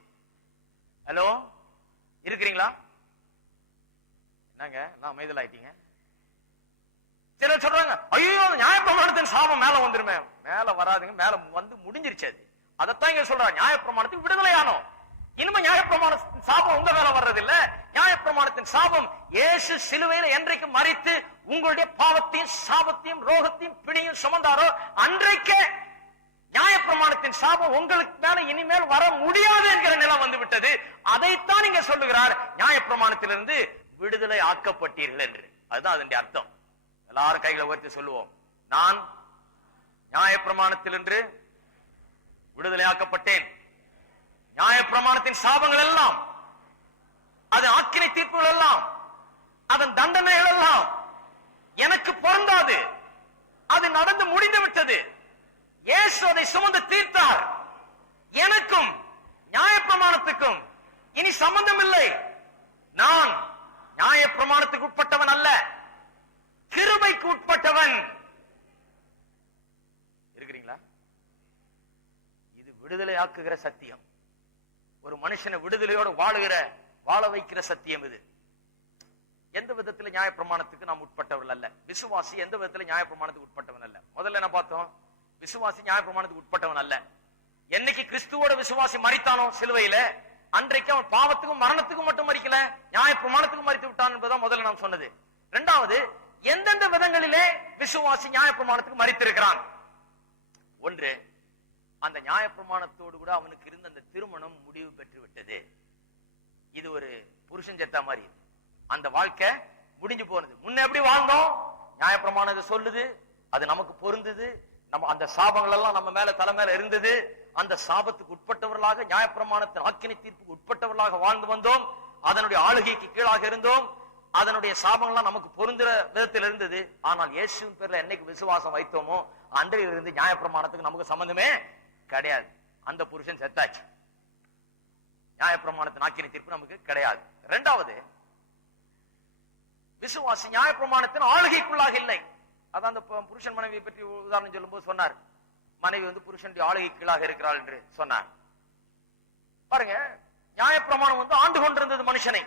ஹலோ, இருக்கிறீங்களா? என்னங்க எல்லாம் அமைதல் ஆயிட்டீங்க? சிலர் சொல்றாங்க, ஐயோ நியாயப்பிரமாணத்தின் சாபம் மேல வந்துருமே. மேல வராதுங்க, மேல வந்து முடிஞ்சிருச்சு. அது அதைத்தான் இங்க சொல்றாங்க. நியாயப்பிரமாணத்துக்கு விடுதலையானோம். இனிமே நியாயப்பிரமாணத்தின் சாபம் உங்க மேல வர்றது இல்ல. நியாயப்பிரமாணத்தின் சாபம் இயேசு சிலுவையில என்றைக்கு மரித்து உங்களுடைய பாவத்தையும் சாபத்தையும் ரோகத்தையும் பிணியும் சுமந்தாரோ அன்றைக்கே நியாயப்பிரமாணத்தின் சாபம் உங்களுக்கு மேல இனிமேல் வர முடியாது என்கிற நிலை வந்து விட்டது. அதைத்தான் இங்க சொல்லுகிறார், நியாயப்பிரமாணத்திலிருந்து விடுதலை ஆக்கப்பட்டீர்கள் என்று. அதுதான் அதனுடைய அர்த்தம். எல்லாரும் கைகளை உயர்த்தி சொல்லுவோம், நான் நியாயப்பிரமாணத்திலிருந்து விடுதலையாக்கப்பட்டேன். நியாயப்பிரமாணத்தின் சாபங்கள் எல்லாம், அது ஆக்கினை தீர்ப்புகள் எல்லாம், அதன் தண்டனைகள் எல்லாம் எனக்கு பொருந்தாது. அது நடந்து முடிந்து விட்டது. இயேசு அதை சுமந்து தீர்த்தார். எனக்கும் நியாயப்பிரமாணத்துக்கும் இனி சம்பந்தம் இல்லை. நான் நியாயப்பிரமாணத்துக்கு உட்பட்டவன் அல்ல, கிருபைக்கு உட்பட்டவன். இருக்கிறீங்களா? இது விடுதலை ஆக்குகிற சத்தியம். ஒரு மனுஷனை விடுதலையோடு வாழ வைக்கிற சத்தியம் இது. எந்த விதத்துல நியாயப்பிரமாணத்துக்கு நாம் உட்பட்டவர்கள் அல்ல. விசுவாசி எந்த விதத்துல நியாயப்பிரமாணத்துக்கு உட்பட்டவன் அல்ல. முதல்ல என்ன பார்த்தோம்? விசுவாசி நியாயப்பிரமாணத்துக்கு உட்பட்டவன் அல்ல. என்னைக்கு கிறிஸ்துவோட விசுவாசி மரித்தானோ சிலுவையில, அன்றைக்கு அவன் பாவத்துக்கும் மரணத்துக்கும் மட்டும் மரிக்கல, நியாயப்பிரமாணத்துக்கும் மரித்து விட்டான் என்பதுதான் முதல்ல நாம் சொன்னது. இரண்டாவது, எந்தெந்த விதங்களிலே விசுவாசி நியாயப்பிரமாணத்துக்கு மரித்திருக்கிறான்? ஒன்று, அந்த நியாயப்பிரமாணத்தோடு கூட அவனுக்கு இருந்த அந்த திருமணம் முடிவு பெற்று விட்டது. இது ஒரு புருஷன் செத்தா மாதிரி, அந்த வாழ்க்கை முடிஞ்சு போனது. முன்ன எப்படி வாழ்ந்தோம், நியாயப்பிரமாணம் சொல்லுது, அது நமக்கு பொருந்தது, நம்ம அந்த சாபங்கள் எல்லாம் நம்ம மேல தலை மேல இருந்தது, அந்த சாபத்துக்கு உட்பட்டவர்களாக, நியாயப்பிரமாணத்தின் ஆக்கினை தீர்ப்புக்கு உட்பட்டவர்களாக வாழ்ந்து வந்தோம், அதனுடைய ஆளுகைக்கு கீழாக இருந்தோம், அதனுடைய சாபங்கள்லாம் நமக்கு பொருந்துற விதத்தில் இருந்தது. ஆனால் இயேசுவின் பேர்ல என்னைக்கு விசுவாசம் வைத்தோமோ அன்றையிலிருந்து நியாயப்பிரமாணத்துக்கு நமக்கு சம்பந்தமே கிடையாது. அந்த புருஷன் செத்தாச்சு, நியாயப்பிரமாணத்தின் ஆக்கினை தீர்ப்பு நமக்கு கிடையாது. இரண்டாவது, விசுவாசி நியாயப்பிரமாணத்தின் ஆளுகைக்குள்ளாக இல்லை. அதான் அந்த புருஷன் மனைவியை பற்றி உதாரணம் சொல்லும் போது சொன்னார், மனைவி புருஷனுடைய ஆளுகை கீழாக இருக்கிறாள் என்று சொன்னார். பாருங்க, நியாயப்பிரமாணம் ஆண்டு கொண்டிருந்தது மனுஷனை.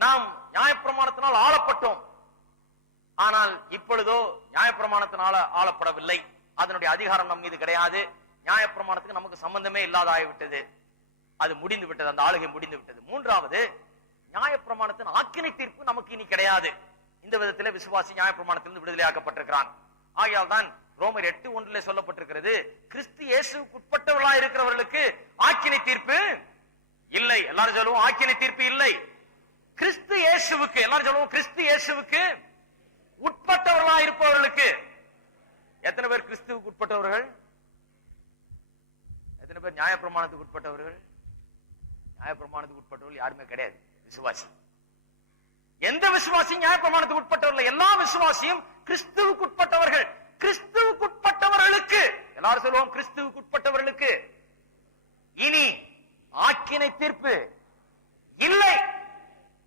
நாம் நியாயப்பிரமாணத்தினால் ஆளப்பட்டோம். ஆனால் இப்பொழுதோ நியாயப்பிரமாணத்தினால ஆளப்படவில்லை. அதனுடைய அதிகாரம் நம் மீது கிடையாது. நியாயப்பிரமாணத்துக்கு நமக்கு சம்பந்தமே இல்லாதாகிவிட்டது. அது முடிந்து விட்டது, அந்த ஆளுகை முடிந்து விட்டது. மூன்றாவது, நியாயப்பிரமாணத்தின் ஆக்கினை தீர்ப்பு நமக்கு இனி கிடையாது. இந்த விதத்தில் விசுவாசி நியாயப்பிரமாணத்திலிருந்து விடுதலையாக்கப்பட்டிருக்கிறான். ஆகையால் தான் ரோமர் 8:1 சொல்லப்பட்டிருக்கிறது, கிறிஸ்து இயேசுவுக்கு உட்பட்டவர்களாக இருக்கிறவர்களுக்கு ஆக்கினை தீர்ப்பு இல்லை. எல்லாரும் சொல்லுவோம் ஆக்கினை தீர்ப்பு இல்லை. கிறிஸ்து இயேசுவுக்கு, எல்லாரும் சொல்லுவோம் கிறிஸ்து இயேசுவுக்கு உட்பட்டவர்களாக இருப்பவர்களுக்கு. எத்தனை பேர் கிறிஸ்துவுக்கு உட்பட்டவர்கள்? எத்தனை பேர் நியாயப்பிரமாணத்துக்கு உட்பட்டவர்கள்? நியாயப்பிரமாணத்துக்கு உட்பட்டவர்கள் யாருமே கிடையாது விசுவாசி. எந்த விசுவாசியும் நியாயப்பிரமாணத்துக்கு உட்பட்டவர்கள்? எல்லா விசுவாசியும் கிறிஸ்துவுக்கு உட்பட்டவர்கள். கிறிஸ்துவுக்கு உட்பட்டவர்களுக்கு, எல்லாரும் சொல்லுவோம் கிறிஸ்துவுக்கு உட்பட்டவர்களுக்கு இனி ஆக்கினை தீர்ப்பு இல்லை.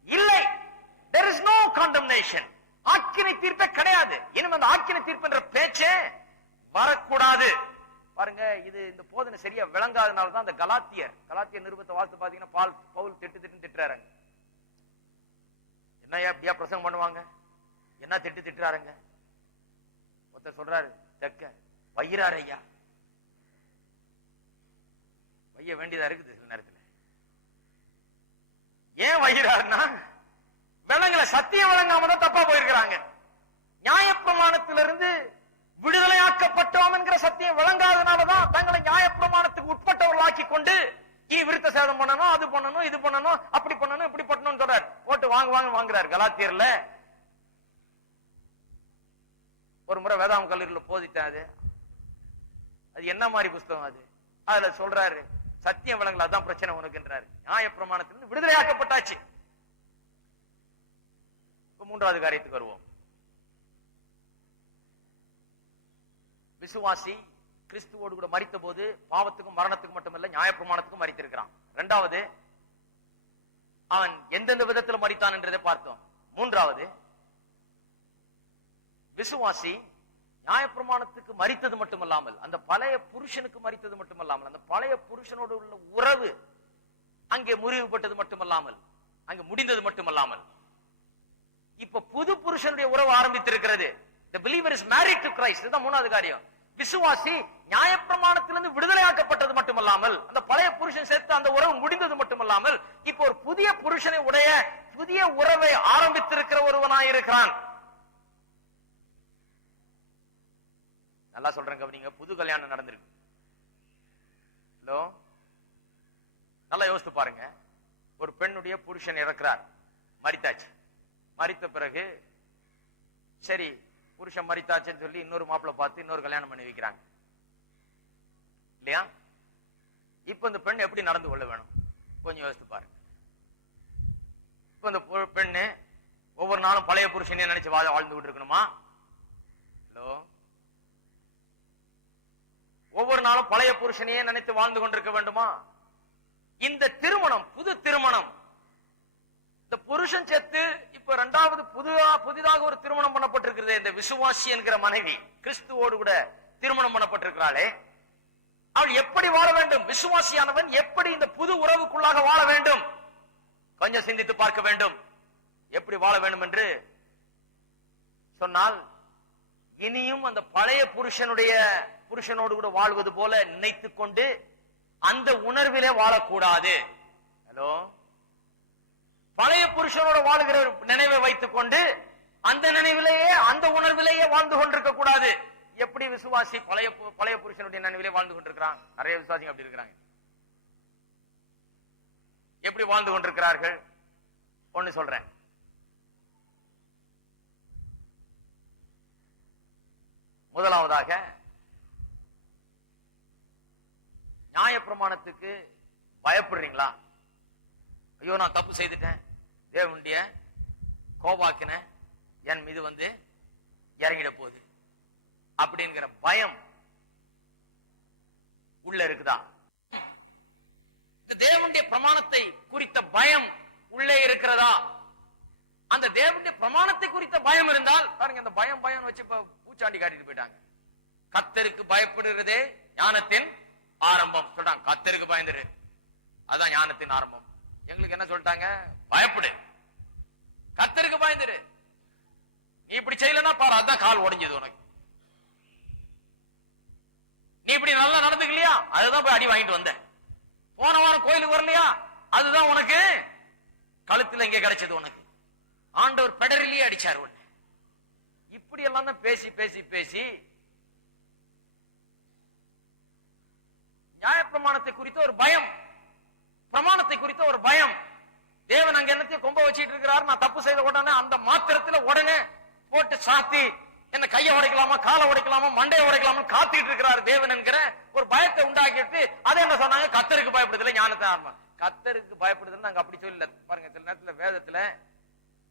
இல்லை, there is no condemnation. ஆக்கினை தீர்ப்பே கிடையாது. இனிமே அந்த ஆக்கினை தீர்ப்பு என்ற பேச்சே வரக்கூடாது. பாருங்க, இது இந்த போதனை சரியா விளங்காதனால தான் அந்த கலாத்தியர் நிருபத்தை வாழ்த்து பாத்தீங்கன்னா பவுல் திட்டுறாரு. என்ன எப்படியா பிரசங்கம் பண்ணுவாங்க, என்ன திட்டுறாருங்க. ஒருத்தர் சொல்றாரு, தெக்க வையிறாரு ஐயா, வைய வேண்டியதா இருக்குது சில நேரத்தில். ஏன் வையிறாருன்னா, விளங்கல, சத்தியம் விளங்காம தான் தப்பா போயிருக்கிறாங்க. நியாயப்பிரமாணத்திலிருந்து விடுதலையாக்கப்பட்டோம் என்கிற சத்தியம் விளங்காதனாலதான் தங்களை நியாயப்பிரமாணத்துக்கு உட்பட்டவர்களாக்கி கொண்டு இனி விருத்த சேதம் பண்ணணும், அது பண்ணணும், இது பண்ணணும், அப்படி பண்ணணும், இப்படி பண்ணணும் சொல்றாரு. போட்டு வாங்குறாரு. கலாத்தியர்ல ஒரு முறை வேதாம் கல்லூரியில் போதித்தேன். அது என்ன மாதிரி புஸ்தகம் அது? அதுல சொல்றாரு, சத்தியம் விளங்கல, அதான் பிரச்சனை உனக்குன்றாரு. நியாயப்பிரமாணத்திலிருந்து விடுதலையாக்கப்பட்டாச்சு. மூன்றாவது காரியத்துக்கு வருவோம். விசுவாசி கிறிஸ்துவோடு கூட மரித்த போது பாவத்துக்கும் மரணத்துக்கும் மட்டுமல்ல நியாயப்பிரமாணத்துக்கும் மரித்திருக்கிறான். இரண்டாவது, அவன் எந்தெந்த விதத்தில் மரித்தான் என்றதை பார்த்தோம். மூன்றாவது, விசுவாசி நியாயப்பிரமாணத்துக்கு மரித்தது மட்டுமல்லாமல், அந்த பழைய புருஷனுக்கு மரித்தது மட்டுமல்லாமல், அந்த பழைய புருஷனோடு உள்ள உறவு அங்கே முறிவுபட்டது மட்டுமல்லாமல், அங்கே முடிந்தது மட்டுமல்லாமல், இப்ப புது புருஷனுடைய உறவு ஆரம்பித்திருக்கிறது. The believer is married to Christ. இதுதான் மூணாவது காரியம். விசுவாசி நியாயப்பிரமாணத்திலிருந்து விடுதலையாக்கப்பட்டது மட்டுமல்லாமல், அந்த பழைய புருஷன் சேர்த்து அந்த உறவு முடிந்தது மட்டுமல்லாமல், இப்ப ஒரு புதிய புருஷனை உடைய புதிய உறவை ஆரம்பித்திருக்கிற ஒருவனாயிருக்கிறான். நல்லா சொல்றேன் கவனிங்க, புது கல்யாணம் நடந்திருக்கு. ஹலோ, நல்லா யோசித்து பாருங்க. ஒரு பெண்ணுடைய புருஷன் இறக்கிறார், மரித்தாச்சு. மரித்த பிறகு சரி, புருஷன் மரித்தாச்சுன்னு சொல்லி இன்னொரு மாப்பிள்ளை பார்த்து இன்னொரு கல்யாணம் பண்ணி வைக்கிறாங்க இல்லையா? இப்ப இந்த பெண் எப்படி நடந்து கொள்ள வேணும் கொஞ்சம் யோசித்து பாருங்க. இப்ப இந்த பெண்ணு ஒவ்வொரு நாளும் பழைய புருஷனே நினைச்சு வாழ்ந்துகிட்டு இருக்கணுமா? ஹலோ, ஒவ்வொரு நாளும் பழைய புருஷனையே நினைத்து வாழ்ந்து கொண்டிருக்க வேண்டுமா? இந்த திருமணம் புது திருமணம், இந்த புருஷன் செத்து இப்ப இரண்டாவது புதிதாக ஒரு திருமணம் பண்ணப்பட்டிருக்கிறது. இந்த விசுவாசி என்கிற மனைவி கிறிஸ்துவோடு கூட திருமணம் பண்ணப்பட்டிருக்கிறாளே, அவள் எப்படி வாழ வேண்டும்? விசுவாசியானவன் எப்படி இந்த புது உறவுக்குள்ளாக வாழ வேண்டும்? கொஞ்சம் சிந்தித்து பார்க்க வேண்டும். எப்படி வாழ வேண்டும் என்று சொன்னால், இனியும் அந்த பழைய புருஷனுடைய புருஷனோடு கூட வாழ்வது போல நினைத்து கொண்டு அந்த உணர்விலே வாழக்கூடாது. ஹலோ, பழைய புருஷனோட வாழுகிற நினைவை வைத்துக் கொண்டு அந்த நினைவிலேயே அந்த உணர்விலேயே வாழ்ந்து கொண்டிருக்க கூடாது. எப்படி விசுவாசி பழைய புருஷனுடைய நினைவிலே வாழ்ந்து கொண்டிருக்கிறான்? நிறைய விசுவாசிங்க அப்படி இருக்கிறாங்க. எப்படி வாழ்ந்து கொண்டிருக்கிறார்கள்? ஒன்னு சொல்றேன். முதலாவதாக, நியாயப்பிரமாணத்துக்கு பயப்படுறீங்களா? ஐயோ, நான் தப்பு செய்துட்டேன், தேவனுடைய கோபாக்கின என் மீது வந்து இறங்கிட போகுது அப்படிங்கிற பயம் உள்ள இருக்குதா? இந்த தேவனுடைய பிரமாணத்தை குறித்த பயம் உள்ளே இருக்கிறதா? அந்த தேவனுடைய பிரமாணத்தை குறித்த பயம் இருந்தால் பாருங்க, இந்த பயம் வச்சு பூச்சாண்டி காட்டிட்டு போயிட்டாங்க. கர்த்தருக்கு பயப்படுகிறதே ஞானத்தின் ஆரம்பம் சொல்றாங்க. கர்த்தருக்கு பயந்துரு, அதான் ஞானத்தின் ஆரம்பம். எங்களுக்கு என்ன சொல்லிட்டாங்க? பயப்படு, கர்த்தருக்கு பயந்துரு. நீ இப்படி செய்யலன்னா பாரு, அதான் கால் உடைஞ்சது உனக்கு. நீ இப்படி நல்லா நடந்துக்கலையா, அதுதான் போய் அடி வாங்கிட்டு வந்த. போன வாரம் கோயிலுக்கு வரலையா, அதுதான் உனக்கு கழுத்துல இங்கே கிடைச்சது. உனக்கு ஆண்டவர் பெடரிலேயே அடிச்சார் உன்னை. இப்படி எல்லாம் தான் பேசி பேசி பேசி நியாயப்பிரமாணத்தை குறித்த ஒரு பயம், பிரமாணத்தை குறித்த ஒரு பயம். தேவன் அங்க என்னத்தையும் கொம்ப வச்சிட்டு இருக்கிறார். நான் தப்பு செய்த உடனே அந்த மாத்திரத்துல உடனே போட்டு சாத்தி என்ன கையை உடைக்கலாமா, காலை உடைக்கலாமா, மண்டையை உடைக்கலாமா காத்திட்டு இருக்கிறார் தேவன் என்கிற ஒரு பயத்தை உண்டாக்கிட்டு அதை என்ன சொன்னாங்க? கர்த்தருக்கு பயப்படுதல ஞானத்தை ஆரம்பம். கர்த்தருக்கு பயப்படுதல் நாங்க அப்படி சொல்லல. பாருங்க, சில நேரத்துல வேதத்துல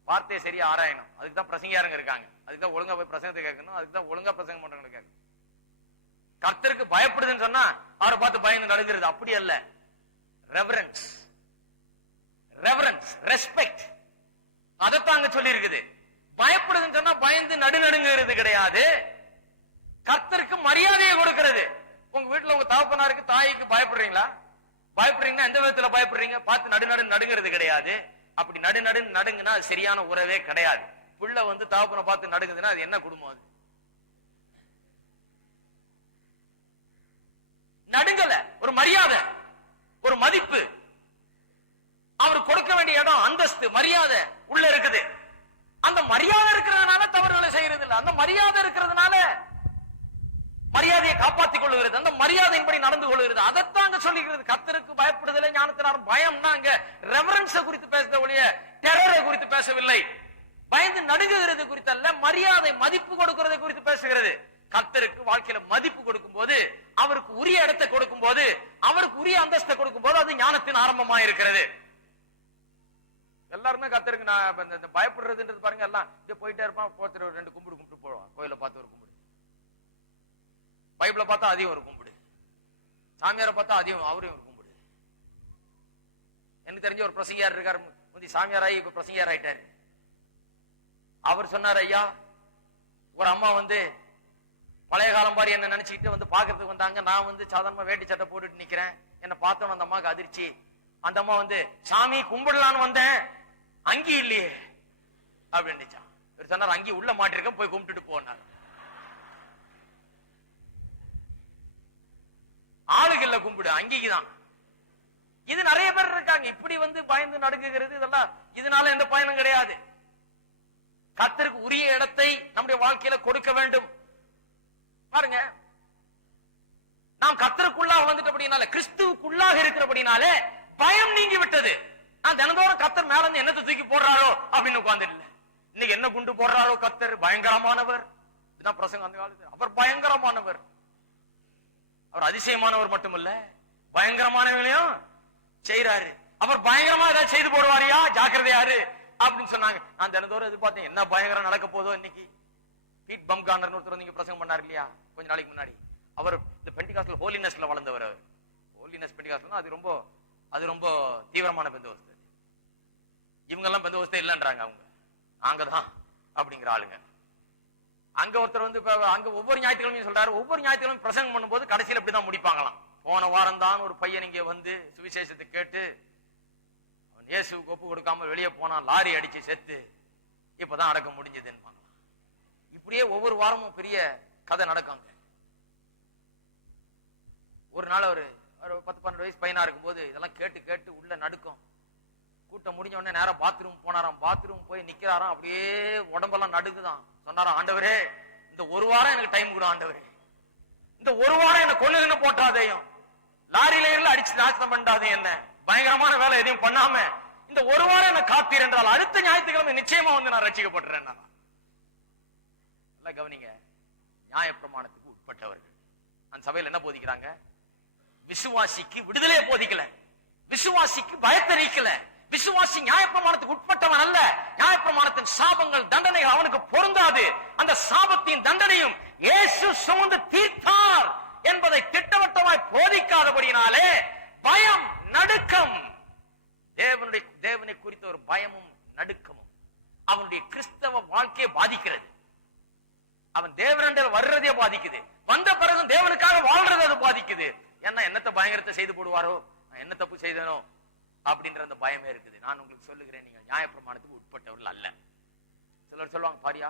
வார்த்தையை சரியா ஆராயணும். அதுக்கு தான் பிரசங்கியாருங்க இருக்காங்க. அதுக்கு தான் ஒழுங்கா போய் பிரசங்கத்தை கேட்கணும். அதுக்கு தான் ஒழுங்கா பிரசங்கம் பண்றவங்க கேட்கணும். கர்த்தருக்கு பயப்படுதுன்னு சொன்னா அவரை பார்த்து பயந்து நடக்கிறது அப்படி அல்ல. ரெவரன்ஸ், ரெஸ்பெக்ட், அதைத்தான் அங்க சொல்லி இருக்குது. பயப்படுதுன்னு சொன்னா பயந்து நடுநடுங்கிறது கிடையாது. கர்த்தருக்கு மரியாதையை கொடுக்கிறது. உங்க வீட்டுல உங்க தகப்பனாருக்கு தாய்க்கு பயப்படுறீங்களா? பயப்படுறீங்கன்னா எந்த விதத்துல பயப்படுறீங்க? பார்த்து நடுங்கிறது கிடையாது. அப்படி நடுங்குனா அது சரியான உறவே கிடையாது. புள்ள வந்து தகப்பனை பார்த்து நடுங்குதுன்னா அது என்ன குடும்பம்? அது நடுங்கல, ஒரு மரியாதை, ஒரு மதிப்பு, அவர் கொடுக்க வேண்டிய இடம், அந்தஸ்து, மரியாதை உள்ள இருக்குது. அந்த மரியாதை இருக்கிறதுனால தவறுகளை செய்யறது இல்லை. அந்த மரியாதை இருக்கிறதுனால மரியாதையை காப்பாற்றிக் கொள்ளுகிறது, அந்த மரியாதையின்படி நடந்து கொள்ளுகிறது. அதைத்தான் சொல்லிக்கிறது. கர்த்தருக்கு பயப்படுதலே ஞானத்தினார். பயம்னா அங்க ரெவரன்ஸ் குறித்து பேசுத ஒழிய டெரரை குறித்து பேசவில்லை. பயந்து நடுங்குகிறது குறித்து அல்ல, மரியாதை மதிப்பு கொடுக்கிறது குறித்து பேசுகிறது. கர்த்தருக்கு வாழ்க்கையில மதிப்பு கொடுக்கும் போது, அவருக்கு உரிய இடத்தை கொடுக்கும் போது, அவருக்கு உரிய அந்தஸ்தை கொடுக்கும் போது அது ஞானத்தின் ஆரம்பமா இருக்கிறது. எல்லாருமே கர்த்தருக்கு நான் பயப்படுறதுன்றது பாருங்க, எல்லாம் போயிட்டே இருப்பான். ஒருத்தர் ரெண்டு கும்பிட்டு போவான். கோயில பார்த்து ஒரு கும்பிடு, பைபிளை பார்த்தா அதையும் ஒரு கும்பிடு, சாமியாரை பார்த்தா அதையும் அவரையும் ஒரு கும்பிடு. எனக்கு தெரிஞ்ச ஒரு பிரசங்கியார் இருக்காரு, முந்தி சாமியாராயி இப்ப பிரசங்கியார் ஆயிட்டாரு. அவர் சொன்னார், ஐயா, ஒரு அம்மா வந்து பழைய காலம் பாரி என்ன நினைச்சுக்கிட்டு வந்து பாக்குறதுக்கு வந்தாங்க. நான் வந்து சாதாரணமா வேட்டி சட்டை போட்டுட்டு நிக்கிறேன். என்ன பார்த்தோம், அந்த அம்மாவுக்கு அதிர்ச்சி. அந்த அம்மா வந்து, சாமி கும்பிடலான்னு வந்தேன், அங்கி இல்லையே அப்படின்னு சொன்னார். அங்கி உள்ள மாட்டிருக்க, போய் கும்பிட்டுட்டு போனார். ஆளுகள்ல கும்பிடு, அங்கிக்குதான். இது நிறைய பேர் இருக்காங்க இப்படி வந்து பயந்து நடுங்குகிறது. இதெல்லாம் இதனால எந்த பயனும் கிடையாது. கர்த்தருக்கு உரிய இடத்தை நம்முடைய வாழ்க்கையில கொடுக்க வேண்டும். பாருங்க, நாம் கர்த்தருக்குள்ளாக வந்துட்டபடினால, கிறிஸ்துவுக்குள்ளாக இருக்கிறபடினாலே பயம் நீங்கி விட்டது. நான் தினந்தோறும் கர்த்தர் மேல இருந்து என்னத்தை தூக்கி போடுறாரோ அப்படின்னு உட்கார்ந்து இல்ல. இன்னைக்கு என்ன குண்டு போடுறாரோ, கர்த்தர் பயங்கரமானவர். இதுதான் பிரசங்கம் அந்த காலத்துல. அவர் பயங்கரமானவர். அவர் அதிசயமானவர் மட்டுமல்ல, பயங்கரமானவங்களையும் செய்யறாரு. அவர் பயங்கரமா ஏதாவது செய்து போடுவாரியா, ஜாக்கிரதையாரு அப்படின்னு சொன்னாங்க. நான் தினந்தோறும் எதிர்பார்த்தேன், என்ன பயங்கரம் நடக்க போதோ இன்னைக்கு. பீட் பம்கார்னர் ஒருத்தர் நீங்க பிரசங்கம் பண்ணாரு இல்லையா கொஞ்ச நாளைக்கு முன்னாடி. அவர் இந்த பெண்டிகாஸ்ட்ல ஹோலினஸ்ல வளர்ந்தவர். அவர் ஹோலினஸ் பெண்டிகாஸ்ட்னா அது ரொம்ப தீவிரமான பெந்தோஸ்து. இவங்க எல்லாம் பெந்தோஸ்தே இல்லைன்றாங்க. அவங்க அங்கதான் அப்படிங்கிற ஆளுங்க. அங்க ஒருத்தர் வந்து அங்க ஒவ்வொரு ஞாயிற்றுக்கிழமையும் சொல்றாரு, ஒவ்வொரு ஞாயிற்றுக்கிழமையும் பிரசங்கம் பண்ணும்போது கடைசியில் இப்படிதான் முடிப்பாங்களாம். போன வாரம் தான் ஒரு பையன் இங்க வந்து சுவிசேஷத்தை கேட்டு அவன் இயேசுவுக்கு ஒப்பு கொடுக்காம வெளியே போனான், லாரி அடிச்சு செத்து, இப்பதான் அடக்க முடிஞ்சதுன்னு. இப்படியே ஒவ்வொரு வாரமும் பெரிய கதை நடக்காங்க. ஒரு நாள் ஒரு 10-12 வயசு பையனா இருக்கும் போது இதெல்லாம் கேட்டு கேட்டு உள்ள நடுக்கும். கூட்டம் முடிஞ்ச உடனே நேரம் பாத்ரூம் போனாராம். பாத்ரூம் போய் நிக்கிறாராம், அப்படியே உடம்பெல்லாம் நடுக்குதான். சொன்னாராம், ஆண்டவரே இந்த ஒரு வாரம் எனக்கு டைம் கொடு ஆண்டவரே, இந்த ஒரு வாரம் என்ன கொள்ளுன்னு போட்டாதையும், லாரியில அடிச்சு நாசம் பண்ணாதே, என்ன பயங்கரமான வேலை எதையும் பண்ணாம இந்த ஒரு வாரம் என்ன காப்பீர் என்றால் அடுத்த ஞாயிற்றுக்கிழமை நிச்சயமா வந்து நான் ரட்சிக்கப்படுறேன். நல்லா கவனிங்க, நியாயப்பிரமாணத்துக்கு உட்பட்டவர்கள் அந்த சபையில் என்ன போதிக்கிறாங்க? விசுவாசிக்கு விடுதலையை போதிக்கல, விசுவாசிக்கு பயத்தை நீக்கல. விசுவாசி நியாயப்பிரமாணத்துக்கு உட்பட்டவன் அல்ல. நியாயப்பிரமாணத்தின் சாபங்கள் தண்டனைகள் அவனுக்கு பொருந்தாது. அந்த சாபத்தின் தண்டனையும் இயேசு சுமந்து தீர்த்தார் என்பதை திட்டவட்டமாய் போதிக்காதபடினாலே பயம், நடுக்கம், தேவனை குறித்த ஒரு பயமும் நடுக்கமும் அவனுடைய கிறிஸ்தவ வாழ்க்கையை பாதிக்கிறது. அவன் தேவனண்டல் வர்றதே பாதிக்குது. வந்த பிறகு தேவனுக்காக வாழ்றது அது பாதிக்குது. ஏன்னா என்னத்தை பயங்கரத்தை செய்து போடுவாரோ, நான் என்ன தப்பு செய்தனோ அப்படின்ற அந்த பயமே இருக்குது. நான் உங்களுக்கு சொல்லுகிறேன், நீங்கள் நியாயப்பிரமாணத்துக்கு உட்பட்டவர்கள் அல்ல. சிலர் சொல்லுவாங்க, பாரியா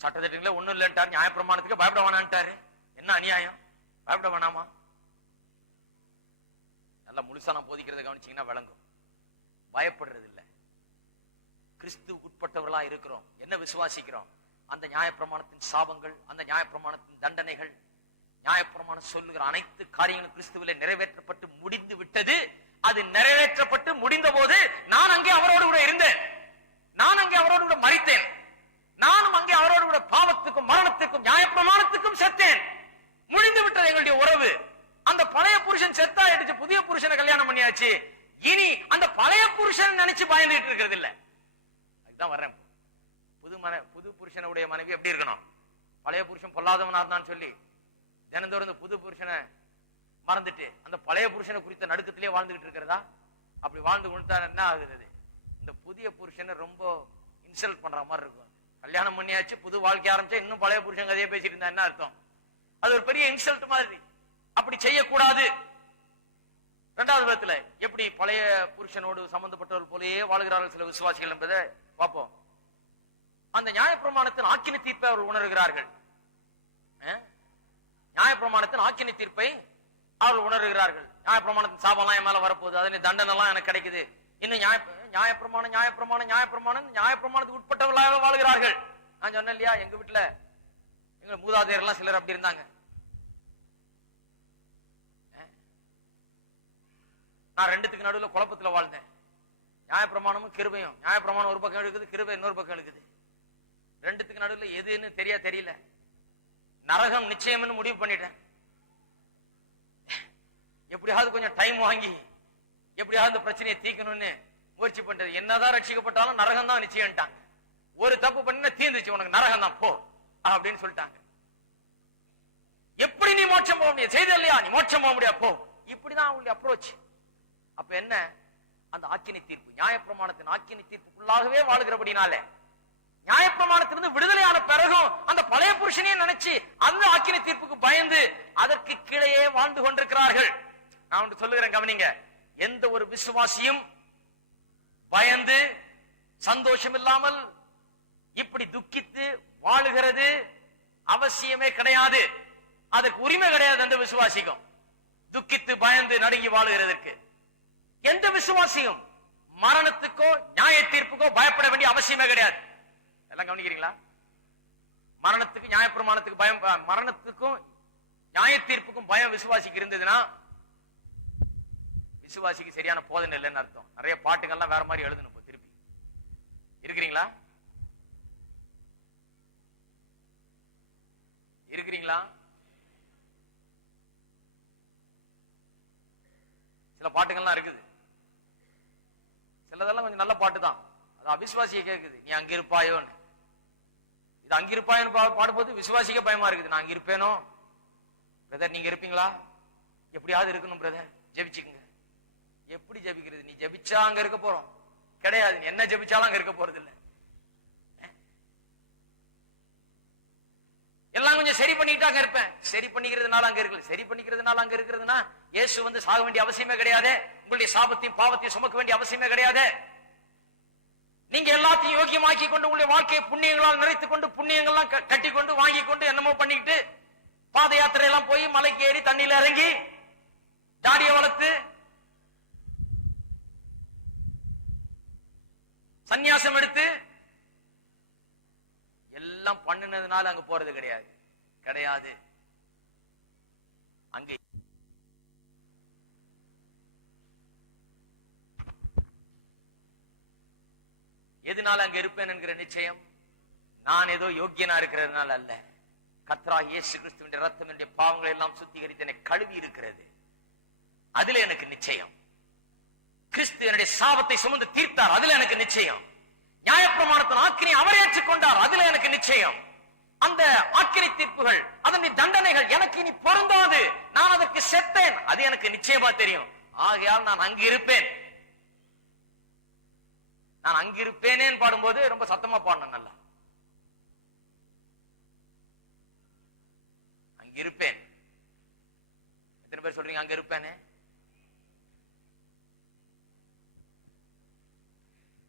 சட்டத்திட்டங்களே ஒண்ணும் இல்லைன்ட்டார், நியாயப்பிரமாணத்துக்கு பயப்பட வேணான்ட்டாரு, என்ன அநியாயம், பயப்பட வேணாமா? நல்லா முழுசா நான் போதிக்கிறத கவனிச்சீங்கன்னா விளங்கும். பயப்படுறது இல்லை, கிறிஸ்துவுக்கு உட்பட்டவர்களா இருக்கிறோம். என்ன விசுவாசிக்கிறோம்? அந்த நியாயப்பிரமாணத்தின் சாபங்கள், அந்த நியாயப்பிரமாணத்தின் தண்டனைகள், நியாயப்பிரமாணம் சொல்லுகிற அனைத்து காரியங்களும் கிறிஸ்துவிலே நிறைவேற்றப்பட்டு முடிந்து விட்டது. அது நிறைவேற்றப்பட்டு முடிந்த போது நான் அங்கே அவரோடு கூட இருந்தேன், நான் அங்கே அவரோடு கூட மரித்தேன், நானும் அங்கே அவரோடு கூட பாவத்துக்கும் மரணத்துக்கும் நியாயப்பிரமாணத்துக்கும் செத்தேன். முடிந்து விட்டது எங்களுடைய உறவு. அந்த பழைய புருஷன் செத்தா எடுத்து புதிய புருஷனை கல்யாணம் பண்ணியாச்சு. இனி அந்த பழைய புருஷன் நினைச்சு பயந்துட்டு இருக்கிறது இல்ல. அதுதான் வர்றேன். புது புருஷனுடைய மனைவி எப்படி இருக்கணும்? பழைய புருஷன் பொல்லாதவனா இருந்தான்னு சொல்லி தினந்தோறும் இந்த புது புருஷனை மறந்துட்டு அந்த பழைய புருஷனை குறித்த நடுக்கத்திலே வாழ்ந்துகிட்டு இருக்கிறதா? அப்படி வாழ்ந்து கொண்டு என்ன ஆகுது? இந்த புதிய புருஷனை ரொம்ப இன்சல்ட் பண்ற மாதிரி இருக்கும். கல்யாணம் பண்ணியாச்சு, புது வாழ்க்கை ஆரம்பிச்சா இன்னும் பழைய புருஷன் கதையை பேசிட்டு இருந்தா என்ன அர்த்தம்? அது ஒரு பெரிய இன்சல்ட் மாதிரி. அப்படி செய்யக்கூடாது. இரண்டாவது விதத்துல எப்படி பழைய புருஷனோடு சம்பந்தப்பட்டவர்கள் போலயே வாழ்கிறார்கள் சில விசுவாசிகள் என்பதை பார்ப்போம். அந்த நியாயப்பிரமாணத்தின் ஆக்கினை தீர்ப்பை அவர்கள் உணர்கிறார்கள். நியாயப்பிரமாணத்தின் ஆக்கினை தீர்ப்பை அவர்கள் உணர்கிறார்கள். நியாயப்பிரமாணத்தின் சாபம் என் மேல வரப்போகுது, அதனை தண்டனை எல்லாம் எனக்கு கிடைக்குது. இன்னும் நியாயப்பிரமாணம் நியாயப்பிரமாணம் நியாயப்பிரமாணம் நியாயப்பிரமாணத்துக்கு உட்பட்டவர்களாக வாழ்கிறார்கள். நான் சொன்னேன் இல்லையா, எங்க வீட்டுல எங்க மூதாதையர் எல்லாம் சிலர் அப்படி இருந்தாங்க. நான் ரெண்டுத்துக்கு நடுவில் குழப்பத்துல வாழ்ந்தேன். நியாயப்பிரமாணமும் கிருபையும், நியாயப்பிரமாணம் ஒரு பக்கம் இருக்குது, கிருபை இன்னொரு பக்கம் இருக்குது. ரெண்டுத்துக்கு நடுவில் எதுன்னு தெரியல. நரகம் நிச்சயம்னு முடிவு பண்ணிட்டேன். எப்படியாவது கொஞ்சம் டைம் வாங்கி எப்படியாவது இந்த பிரச்சனையை தீக்கணும்னு முயற்சி பண்றது. என்னதான் ரட்சிக்கப்பட்டாலும் நரகம் தான் நிச்சயம்ட்டாங்க. ஒரு தப்பு பண்ண தீர்ந்துச்சு, உனக்கு நரகம் தான் போ அப்படின்னு சொல்லிட்டாங்க. எப்படி நீ மோட்சம் போக முடியாது? செய்த இல்லையா, நீ மோட்சம் போக முடியாது போ. இப்படிதான் அவங்களுடைய அப்ரோச். அப்ப என்ன? அந்த ஆக்கினை தீர்ப்பு, நியாயப்பிரமாணத்தின் ஆக்கினை தீர்ப்புக்குள்ளாகவே வாழ்கிறபடினால நியாயப்பிரமாணத்திலிருந்து விடுதலையான பிறகும் அந்த பழைய புருஷனையே நினைச்சு அந்த ஆக்கினை தீர்ப்புக்கு பயந்து அதற்கு கீழே வாழ்ந்து கொண்டிருக்கிறார்கள். நான் ஒன்று சொல்லுகிறேன், கவனிங்க. எந்த ஒரு விசுவாசியும் பயந்து சந்தோஷம் இல்லாமல் இப்படி துக்கித்து வாழுகிறது அவசியமே கிடையாது. அதற்கு உரிமை கிடையாது. அந்த விசுவாசிக்கும் துக்கித்து பயந்து நடுங்கி வாழுகிறதற்கு எந்த விசுவாசியும் மரணத்துக்கோ நியாய தீர்ப்புக்கோ பயப்பட வேண்டிய அவசியமே கிடையாது. எல்லாம் கவனிக்கிறீங்களா? மரணத்துக்கு நியாயப்பிரமாணத்துக்கு பயம், மரணத்துக்கும் நியாய தீர்ப்புக்கும் பயம் விசுவாசிக்கு இருந்ததுன்னா விசுவாசிக்கு சரியான போதனை இல்லைன்னு அர்த்தம். நிறைய பாட்டுகள்லாம் வேற மாதிரி எழுதணும். திருப்பி இருக்கிறீங்களா? இருக்கிறீங்களா? சில பாட்டுகள்லாம் இருக்குது. சிலதெல்லாம் கொஞ்சம் நல்ல பாட்டு தான். அது அவிசுவாசியை கேட்குது, நீ அங்க இருப்பாயோன்னு. இது அங்க இருப்பாயோன்னு பாடும்போது விசுவாசிக்க பயமா இருக்குது. நான் அங்க இருப்பேனோ? பிரதர் நீங்க இருப்பீங்களா? எப்படியாவது இருக்கணும் பிரதர், ஜெபிச்சுக்குங்க. எப்படி ஜெபிக்கிறது? நீ ஜெபிச்சா அங்க இருக்க போறோம் கிடையாது. நீ என்ன ஜெபிச்சாலும் அங்க இருக்க போறது இல்லை. எல்லாம் கொஞ்சம் சரி பண்ணிட்டு அங்க இருப்பேன். சரி பண்ணிக்கிறதுனால அங்க இருக்கல. சரி பண்ணிக்கிறதுனால அங்க இருக்கிறதுனா இயேசு வந்து சாக வேண்டிய அவசியமே கிடையாது. உங்களுடைய சாபத்தையும் பாவத்தையும் சுமக்க வேண்டிய அவசியமே கிடையாது. நீங்க எல்லாத்தையும் யோகியமாக்கி கொண்டு உங்களுடைய வாழ்க்கையை புண்ணியங்களால் நிறைத்துக் கொண்டு புண்ணியங்கள்லாம் கட்டி கொண்டு வாங்கி கொண்டு என்னமோ பண்ணிக்கிட்டு பாத யாத்திரை எல்லாம் போய் மலைக்கு ஏறி தண்ணியில இறங்கி தாடியை வளர்த்து சந்நியாசம் எடுத்து எல்லாம் பண்ணினதுனால அங்க போறது கிடையாது. அங்கே எதனால அங்க இருப்பேன் என்கிற நிச்சயம் நான் ஏதோ யோக்கியனா இருக்கிறதுனால அல்ல. கர்த்தராகிய இயேசு கிறிஸ்துவின் ரத்தம் என்னுடைய பாவங்களை எல்லாம் சுத்திகரித்து என்னை கழுவி இருக்கிறது. அதுல எனக்கு நிச்சயம். கிறிஸ்து என்னுடைய சாபத்தை சுமந்து தீர்த்தார், அதுல எனக்கு நிச்சயம். நியாயப்பிரமாணத்தின் ஆக்கினை அவர் ஏற்றுக்கொண்டார், அதுல எனக்கு நிச்சயம். அந்த ஆக்கினை தீர்ப்புகள், அதனுடைய தண்டனைகள் எனக்கு இனி பொருந்தாது, நான் அதற்கு செத்தேன், அது எனக்கு நிச்சயமா தெரியும். ஆகையால் நான் அங்கு இருப்பேன். நான் அங்கிருப்பேனேன்னு பாடும்போது ரொம்ப சத்தமா பாடணும். நல்லா அங்கிருப்பேன். எத்தனை பேர் சொல்றீங்க அங்க இருப்பேனே?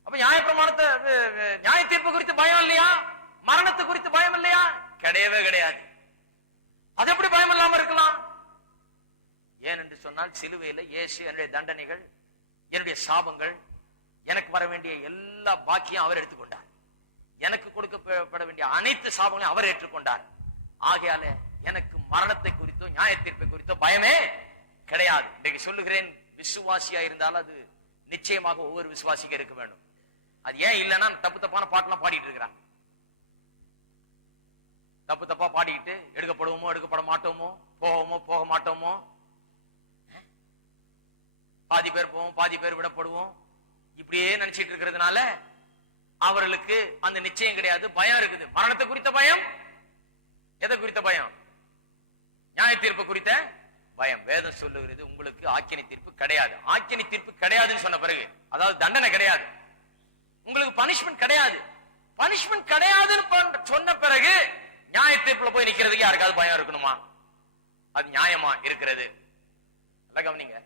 அப்ப நியாயப்பிரமாணத்தை, நியாய தீர்ப்பு குறித்து பயம் இல்லையா? மரணத்தை குறித்து பயம் இல்லையா? கிடையாது. அது எப்படி பயம் இல்லாம இருக்கலாம்? ஏனென்று சொன்னால் சிலுவையில இயேசு என்னுடைய தண்டனைகள், என்னுடைய சாபங்கள், எனக்கு வர வேண்டிய எல்லா பாக்கியம் அவர் எடுத்துக்கொண்டார். எனக்கு கொடுக்கப்பட வேண்டிய அனைத்து சாபங்களையும் அவர் ஏற்றுக்கொண்டார். ஆகையால எனக்கு மரணத்தை குறித்தோ நியாய தீர்ப்பை குறித்தோ பயமே கிடையாது. இன்றைக்கு சொல்லுகிறேன், விசுவாசியா இருந்தாலும் அது நிச்சயமாக ஒவ்வொரு விசுவாசிக்கு இருக்க வேண்டும். அது ஏன் இல்லைன்னா தப்பான பாட்டெல்லாம் பாடிட்டு இருக்கிறான். தப்பா பாடிக்கிட்டு எடுக்கப்படுவோமோ எடுக்கப்பட மாட்டோமோ, போக மாட்டோமோ, பாதி பேர் போவோம் பாதி பேர் விடப்படுவோம், இப்படியே நினைச்சிட்டு இருக்கிறதுனால அவர்களுக்கு அந்த நிச்சயம் கிடையாது, பயம் இருக்குது. மரணத்தை குறித்த பயம், எதை குறித்த பயம்? நியாய தீர்ப்பு குறித்த பயம். வேதம் சொல்லுகிறது உங்களுக்கு ஆக்கினை தீர்ப்பு கிடையாது. ஆக்கினை தீர்ப்பு கிடையாதுன்னு சொன்ன பிறகு, அதாவது தண்டனை கிடையாது, உங்களுக்கு பனிஷ்மெண்ட் கிடையாது. பனிஷ்மெண்ட் கிடையாதுன்னு சொன்ன பிறகு நியாய தீர்ப்புல போய் நிக்கிறதுக்கு யாருக்காவது பயம் இருக்கணுமா? அது நியாயமா இருக்கிறது? கவனிங்க,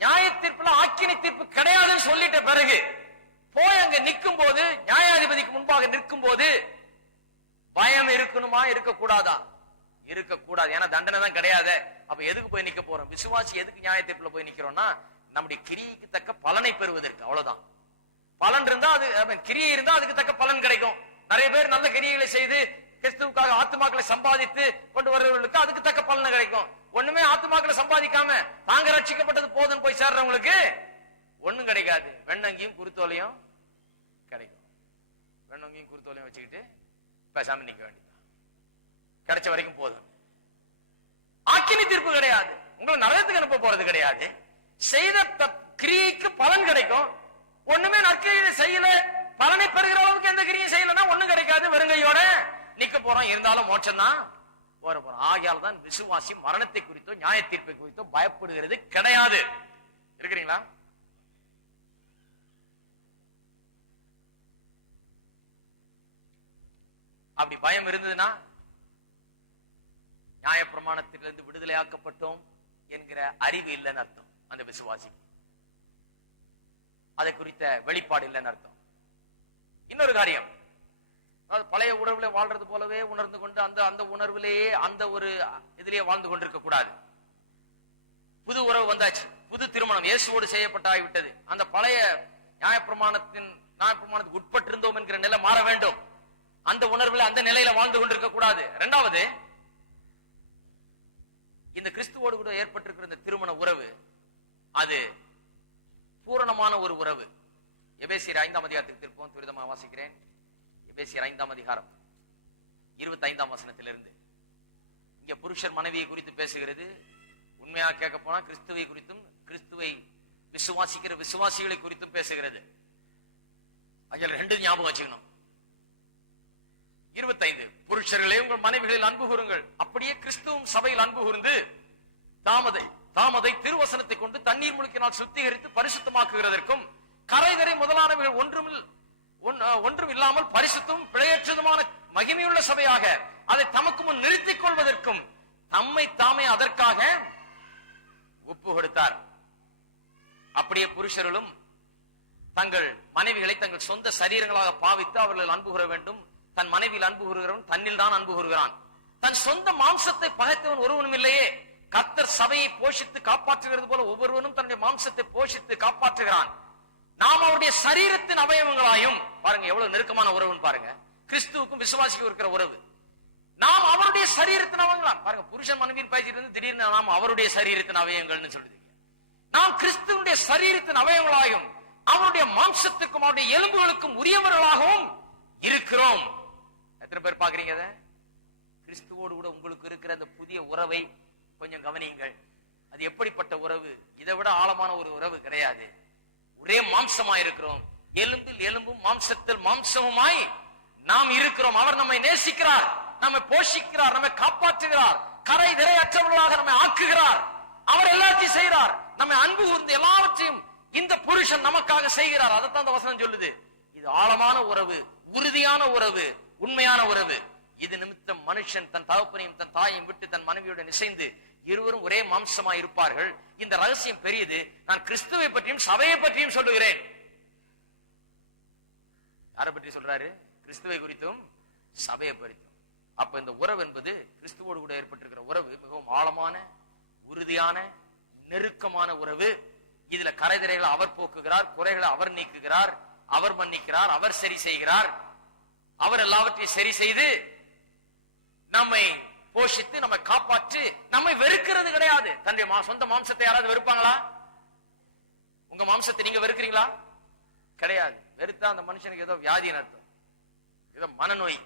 நியாய தீர்ப்புல ஆக்கினை தீர்ப்பு கிடையாதுன்னு சொல்லிட்ட பிறகு போய் அங்க நிற்கும் போது, நியாயாதிபதிக்கு முன்பாக நிற்கும் போது பயம் இருக்கணுமா? இருக்கக்கூடாதா? இருக்கக்கூடாது. ஏன்னா தண்டனை தான் கிடையாது. அப்ப எதுக்கு போய் நிக்க போறோம்? விசுவாசி எதுக்கு நியாய தீர்ப்புல போய் நிக்கிறோம்னா, நம்முடைய கிரியைக்கு தக்க பலனை பெறுவதற்கு. அவ்வளவுதான். பலன் இருந்தா, அது கிரியை இருந்தா அதுக்கு தக்க பலன் கிடைக்கும். நிறைய பேர் நல்ல கிரியைகளை செய்து கிறிஸ்துவுக்காக ஆத்துமாக்களை சம்பாதித்து கொண்டு வருவர்களுக்கு அதுக்கு தக்க பலன் கிடைக்கும். ஒண்ணுமே ஆத்துமாக்களை சம்பாதிக்காம தாங்க ரட்சிக்கப்பட்டது போதுன்னு போய் சேர்றவங்களுக்கு ஒண்ணும் கிடைக்காது. வெண்ணங்கியும் குருத்தோலையும் கிடைக்கும். வெண்ணங்கியும் குருத்தோலையும் வச்சுக்கிட்டு பேசாம நிக்க வேண்டியது, கிடைச்ச வரைக்கும் போதும். ஆக்கினி தீர்ப்பு கிடையாது. உங்களை நரகத்துக்கு அனுப்ப போறது கிடையாது. செய்த கிரியைக்கு பலன் கிடைக்கும். ஒண்ணுமே நற்கிரியை செய்யல, பலனை பெறுகிற அளவுக்கு எந்த கிரியும் செய்யலன்னா ஒண்ணும் கிடைக்காது. வெறுங்கையோட நிக்க போறோம். இருந்தாலும் மோட்சம் தான் போற போறோம். ஆகையால் தான் விசுவாசி மரணத்தை குறித்தோ நியாய தீர்ப்பை குறித்தோ பயப்படுகிறது கிடையாது. இருக்கிறீங்களா? அப்படி பயம் இருந்ததுன்னா நியாய பிரமாணத்திலிருந்து விடுதலையாக்கப்பட்டோம் என்கிற அறிவு இல்லைன்னு அர்த்தம். அந்த விசுவாசி அதை குறித்த வெளிப்பாடு இல்லைன்னு அர்த்தம். இன்னொரு காரியம், பழைய உணர்வுல வாழ்றது போலவே உணர்ந்து கொண்டு அந்த உணர்விலேயே அந்த ஒரு இதிலேயே வாழ்ந்து கொண்டிருக்க கூடாது. புது உறவு வந்தாச்சு, புது திருமணம் இயேசுவோடு செய்யப்பட்டாகிவிட்டது. அந்த பழைய நியாயப்பிரமாணத்துக்கு உட்பட்டிருந்தோம் என்கிற நிலை மாற வேண்டும். அந்த உணர்வுல அந்த நிலையில வாழ்ந்து கொண்டிருக்க கூடாது. இரண்டாவது, இந்த கிறிஸ்துவோடு கூட ஏற்பட்டிருக்கிற இந்த திருமண உறவு அது பூரணமான ஒரு உறவு. எபேசியர் 5ஆம் அதிகாரத்துக்கு திருப்பவும் துரிதமா வாசிக்கிறேன். எபேசியர் 5ஆம் அதிகாரம் 25ஆம் வசனத்திலிருந்து. இங்க புருஷர் மனைவியை குறித்து பேசுகிறது. உண்மையா கேட்க போனா கிறிஸ்துவை குறித்தும் கிறிஸ்துவை விசுவாசிக்கிற விசுவாசிகளை குறித்தும் பேசுகிறது. அதில் ரெண்டு ஞாபகம் வச்சுக்கணும். 25, புருஷர்களே உங்கள் மனைவிகளில் அன்பு கூறுங்கள், அப்படியே கிறிஸ்துவும் சபையில் அன்பு கூர்ந்து தாமதை திருவசனத்தை கொண்டு தண்ணீர் முழுக்கினால் சுத்திகரித்து பரிசுத்தமாக்குகிறதற்கும் கரைதரை முதலானவைகள் ஒன்றும் இல்லாமல் பரிசுத்தும் பிழையற்றதுமான மகிமையுள்ள சபையாக அதை தமக்கு முன் நிறுத்திக் கொள்வதற்கும் தம்மை தாமே அதற்காக ஒப்பு கொடுத்தார். அப்படியே புருஷர்களும் தங்கள் மனைவிகளை தங்கள் சொந்த சரீரங்களாக பாவித்து அவர்கள் அன்பு கூற வேண்டும். தன் மனைவியில் அன்பு கூறுகிறவன் தன்னில் தான் அன்பு கூறுகிறான். தன் சொந்த மாம்சத்தை பகைத்தவன் ஒருவனும் இல்லையே. கர்த்தர் சபையை போஷித்து காப்பாற்றுகிறது போல ஒவ்வொருவனும் தன்னுடைய மாம்சத்தை போஷித்து காப்பாற்றுகிறான். நாம் அவருடைய சரீரத்தின் அவயவங்களாயும், பாருங்க எவ்வளவு நெருக்கமான உறவுன்னு பாருங்க, கிறிஸ்துவுக்கும் விசுவாசிக்கும் இருக்கிற உறவு. நாம் அவருடைய சரீரத்தின் அவயவங்களா, பாருங்க புருஷன் மனைவியின் பேசிட்டு இருந்து திடீர்னு நாம் அவருடைய சரீரத்தின் அவயவங்கள்னு சொல்லுது. நாம் கிறிஸ்துவனுடைய சரீரத்தின் அவயவங்களாயும் அவருடைய மாம்சத்துக்கும் அவருடைய எலும்புகளுக்கும் உரியவர்களாகவும் இருக்கிறோம். எத்தனை பேர் பாக்குறீங்க? கிறிஸ்துவோடு கூட உங்களுக்கு இருக்கிற அந்த புதிய உறவை கொஞ்சம் கவனியுங்கள். அது எப்படிப்பட்ட உறவு? இதை விட ஆழமான ஒரு உறவு கிடையாது. ஒரே மாம்சமா இருக்கிறோம், எலும்பில் எலும்பும் மாம்சத்தில் மாம்சமுமாய் நாம் இருக்கிறோம். அவர் நம்மை நேசிக்கிறார், நம்மை போஷிக்கிறார், நம்மை காப்பாற்றுகிறார், கரை திரை அற்றவர்களாக நம்மை ஆக்குகிறார். அவர் எல்லாத்தையும் செய்கிறார். நம்மை அன்பு கூர்ந்து எல்லாவற்றையும் இந்த புருஷன் நமக்காக செய்கிறார். அதைத்தான் அந்த வசனம் சொல்லுது. இது ஆழமான உறவு, உறுதியான உறவு, உண்மையான உறவு. இது நிமித்தம் மனுஷன் தன் தகப்பனையும் தன் தாயையும் விட்டு தன் மனைவியுடன் இசைந்து இருவரும் ஒரே மாம்சமா இருப்பார்கள். இந்த ரகசியம் பெரியது. நான் கிறிஸ்துவை பற்றியும் சபையை பற்றியும் சொல்லுகிறேன். யாரை பற்றி சொல்றாரு? கிறிஸ்துவை குறித்தும் சபையை குறித்தும். அப்ப இந்த உறவு என்பது கிறிஸ்துவோடு கூட ஏற்பட்டிருக்கிற உறவு மிகவும் ஆழமான, உறுதியான, நெருக்கமான உறவு. இதுல கரைதிரைகளை அவர் போக்குகிறார், குறைகளை அவர் நீக்குகிறார், அவர் மன்னிக்கிறார், அவர் சரி செய்கிறார். அவர் எல்லாவற்றையும் சரி செய்து நம்மை போஷித்து நம்மை காப்பாற்றி நம்மை வெறுக்கிறது கிடையாது. தன்னுடைய சொந்த மாம்சத்தை யாராவது வெறுப்பாங்களா? உங்க மாம்சத்தை நீங்க வெறுக்கிறீங்களா? கிடையாது. வெறுத்தா அந்த மனுஷனுக்கு ஏதோ வியாதின்னு அர்த்தம், ஏதோ மனநோய்.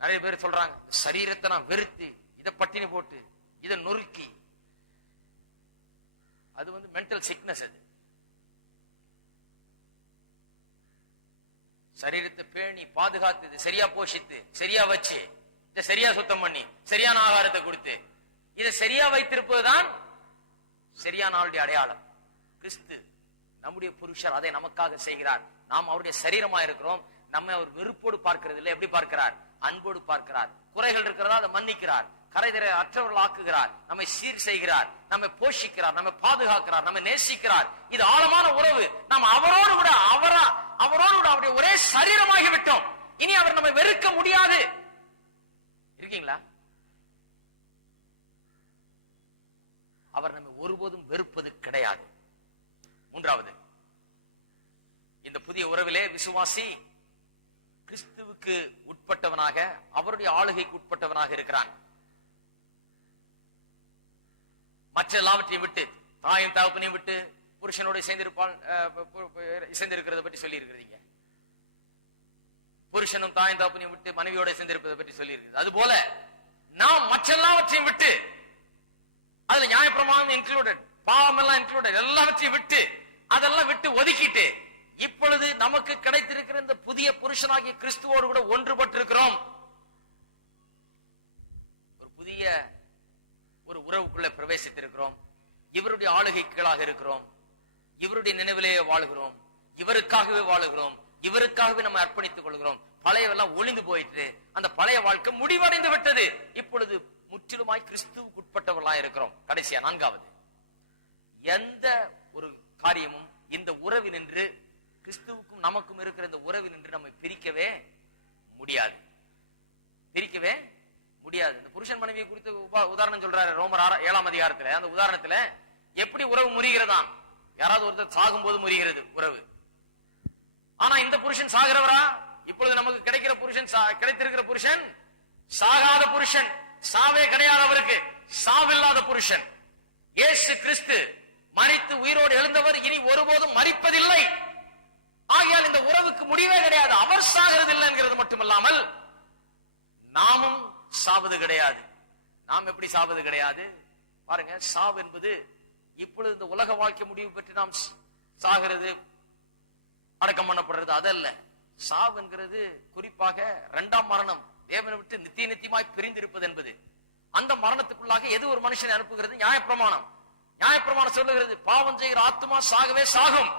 நிறைய பேர் சொல்றாங்க, சரீரத்தை நான் வெறுத்து இதை பட்டினி போட்டு இதை நொறுக்கி, அது மென்டல் சிக்னஸ். அது சரீரத்தை பேணி பாதுகாத்து சரியா போஷித்து சரியா வச்சு இதை சரியா சுத்தம் பண்ணி சரியான ஆகாரத்தை கொடுத்து இதை சரியா வைத்திருப்பதுதான் சரியான ஆளுடைய அடையாளம். கிறிஸ்து நம்முடைய புருஷர், அதை நமக்காக செய்கிறார். நாம் அவருடைய சரீரமா இருக்கிறோம். நம்ம அவர் வெறுப்போடு பார்க்கிறது இல்லை, எப்படி பார்க்கிறார்? அன்போடு பார்க்கிறார். குறைகள் இருக்கிறதா அதை மன்னிக்கிறார், கரைதிரை அற்றவர்கள் ஆக்குகிறார், நம்மை சீர் செய்கிறார், நம்மை போஷிக்கிறார், நம்மை பாதுகாக்கிறார், நம்மை நேசிக்கிறார். இது ஆழமான உறவு. நாம் அவரோடு கூட அவருடைய ஒரே சரீரமாகி விட்டோம். இனி அவர் நம்மை வெறுக்க முடியாது. இருக்கீங்களா? அவர் நம்மை ஒருபோதும் வெறுப்பது கிடையாது. மூன்றாவது, இந்த புதிய உறவிலே விசுவாசி கிறிஸ்துவுக்கு உட்பட்டவனாக, அவருடைய ஆளுகைக்கு உட்பட்டவனாக இருக்கிறான். மற்ற எல்லாவற்றையும் விட்டு, தாயும் தகப்பனையும் விட்டு புருஷனோட இசைந்திருக்கிறத பற்றி சொல்லி இருக்கிறீங்க. புருஷனும் தாயும் தகப்பனையும் விட்டு மனைவியோட இசைந்திருப்பதை பற்றி சொல்லி இருக்கிறது. அதுபோல நாம் மற்ற எல்லாவற்றையும் விட்டு, அதுல நியாயப்பிரமாணம் இன்க்ளூடட், பாவம் எல்லாம் இன்க்ளூடட், எல்லாவற்றையும் விட்டு, அதெல்லாம் விட்டு ஒதுக்கிட்டு இப்பொழுது நமக்கு கிடைத்திருக்கிற இந்த புதிய புருஷனாகிய கிறிஸ்துவோடு கூட ஒன்றுபட்டிருக்கிறோம். ஒரு புதிய ஒரு உறவுக்குள்ள பிரவேசித்திருக்கிறோம். இவருடைய ஆளுகைகளாக இருக்கிறோம். இவருடைய நினைவிலேயே வாழுகிறோம். இவருக்காகவே வாழுகிறோம். இவருக்காகவே நம்ம அர்ப்பணித்துக் கொள்கிறோம். பழையவெல்லாம் ஒளிந்து போயிட்டு அந்த பழைய வாழ்க்கை முடிவடைந்து விட்டது. இப்பொழுது முற்றிலுமாய் கிறிஸ்துவுக்கு உட்பட்டவர்களாக இருக்கிறோம். கடைசியா நான்காவது, எந்த ஒரு காரியமும் இந்த உறவு நின்று, கிறிஸ்துவுக்கும் நமக்கும் இருக்கிற இந்த உறவு நின்று நம்மை பிரிக்கவே முடியாது. பிரிக்கவே முடியாது. இந்த புருஷன் மனைவியை குறித்து உதாரணம் சொல்றாரு ரோமர் 7ஆம் அதிகாரத்துல. அந்த உதாரணத்துல எப்படி உறவு முறிகிறதா? யாராவது ஒருத்தர் சாகும் போது முறிகிறது உறவு. ஆனா இந்த புருஷன் சாகிறவரா? இப்பொழுது நமக்கு கிடைக்கிற புருஷன், கிடைத்திருக்கிற புருஷன் சாகாத புருஷன், சாவே கிடையாது அவருக்கு, சாவில்லாத புருஷன். இயேசு கிறிஸ்து மரித்து உயிரோடு எழுந்தவர், இனி ஒருபோதும் மரிப்பதில்லை. ஆகையால் இந்த உறவுக்கு முடிவே கிடையாது. அவர் சாகிறது இல்லை என்கிறது மட்டுமல்லாமல் நாமும் சாவது கிடையாது. நாம் எப்படி சாவது கிடையாது? பாருங்க, சாவு என்பது இப்பொழுது இந்த உலக வாழ்க்கை முடிவு பெற்று நாம் சாகிறது, அடக்கம் பண்ணப்படுறது அதல்ல. சாவு என்கிறது குறிப்பாக இரண்டாம் மரணம், தேவனை விட்டு நித்திய நித்தியமாய் பிரிந்திருப்பது என்பது. அந்த மரணத்துக்குள்ளாக எது ஒரு மனுஷனை அனுப்புகிறது? நியாயப்பிரமாணம். நியாயப்பிரமாணம் சொல்லுகிறது, பாவம் செய்கிற ஆத்மா சாகவே சாகும்.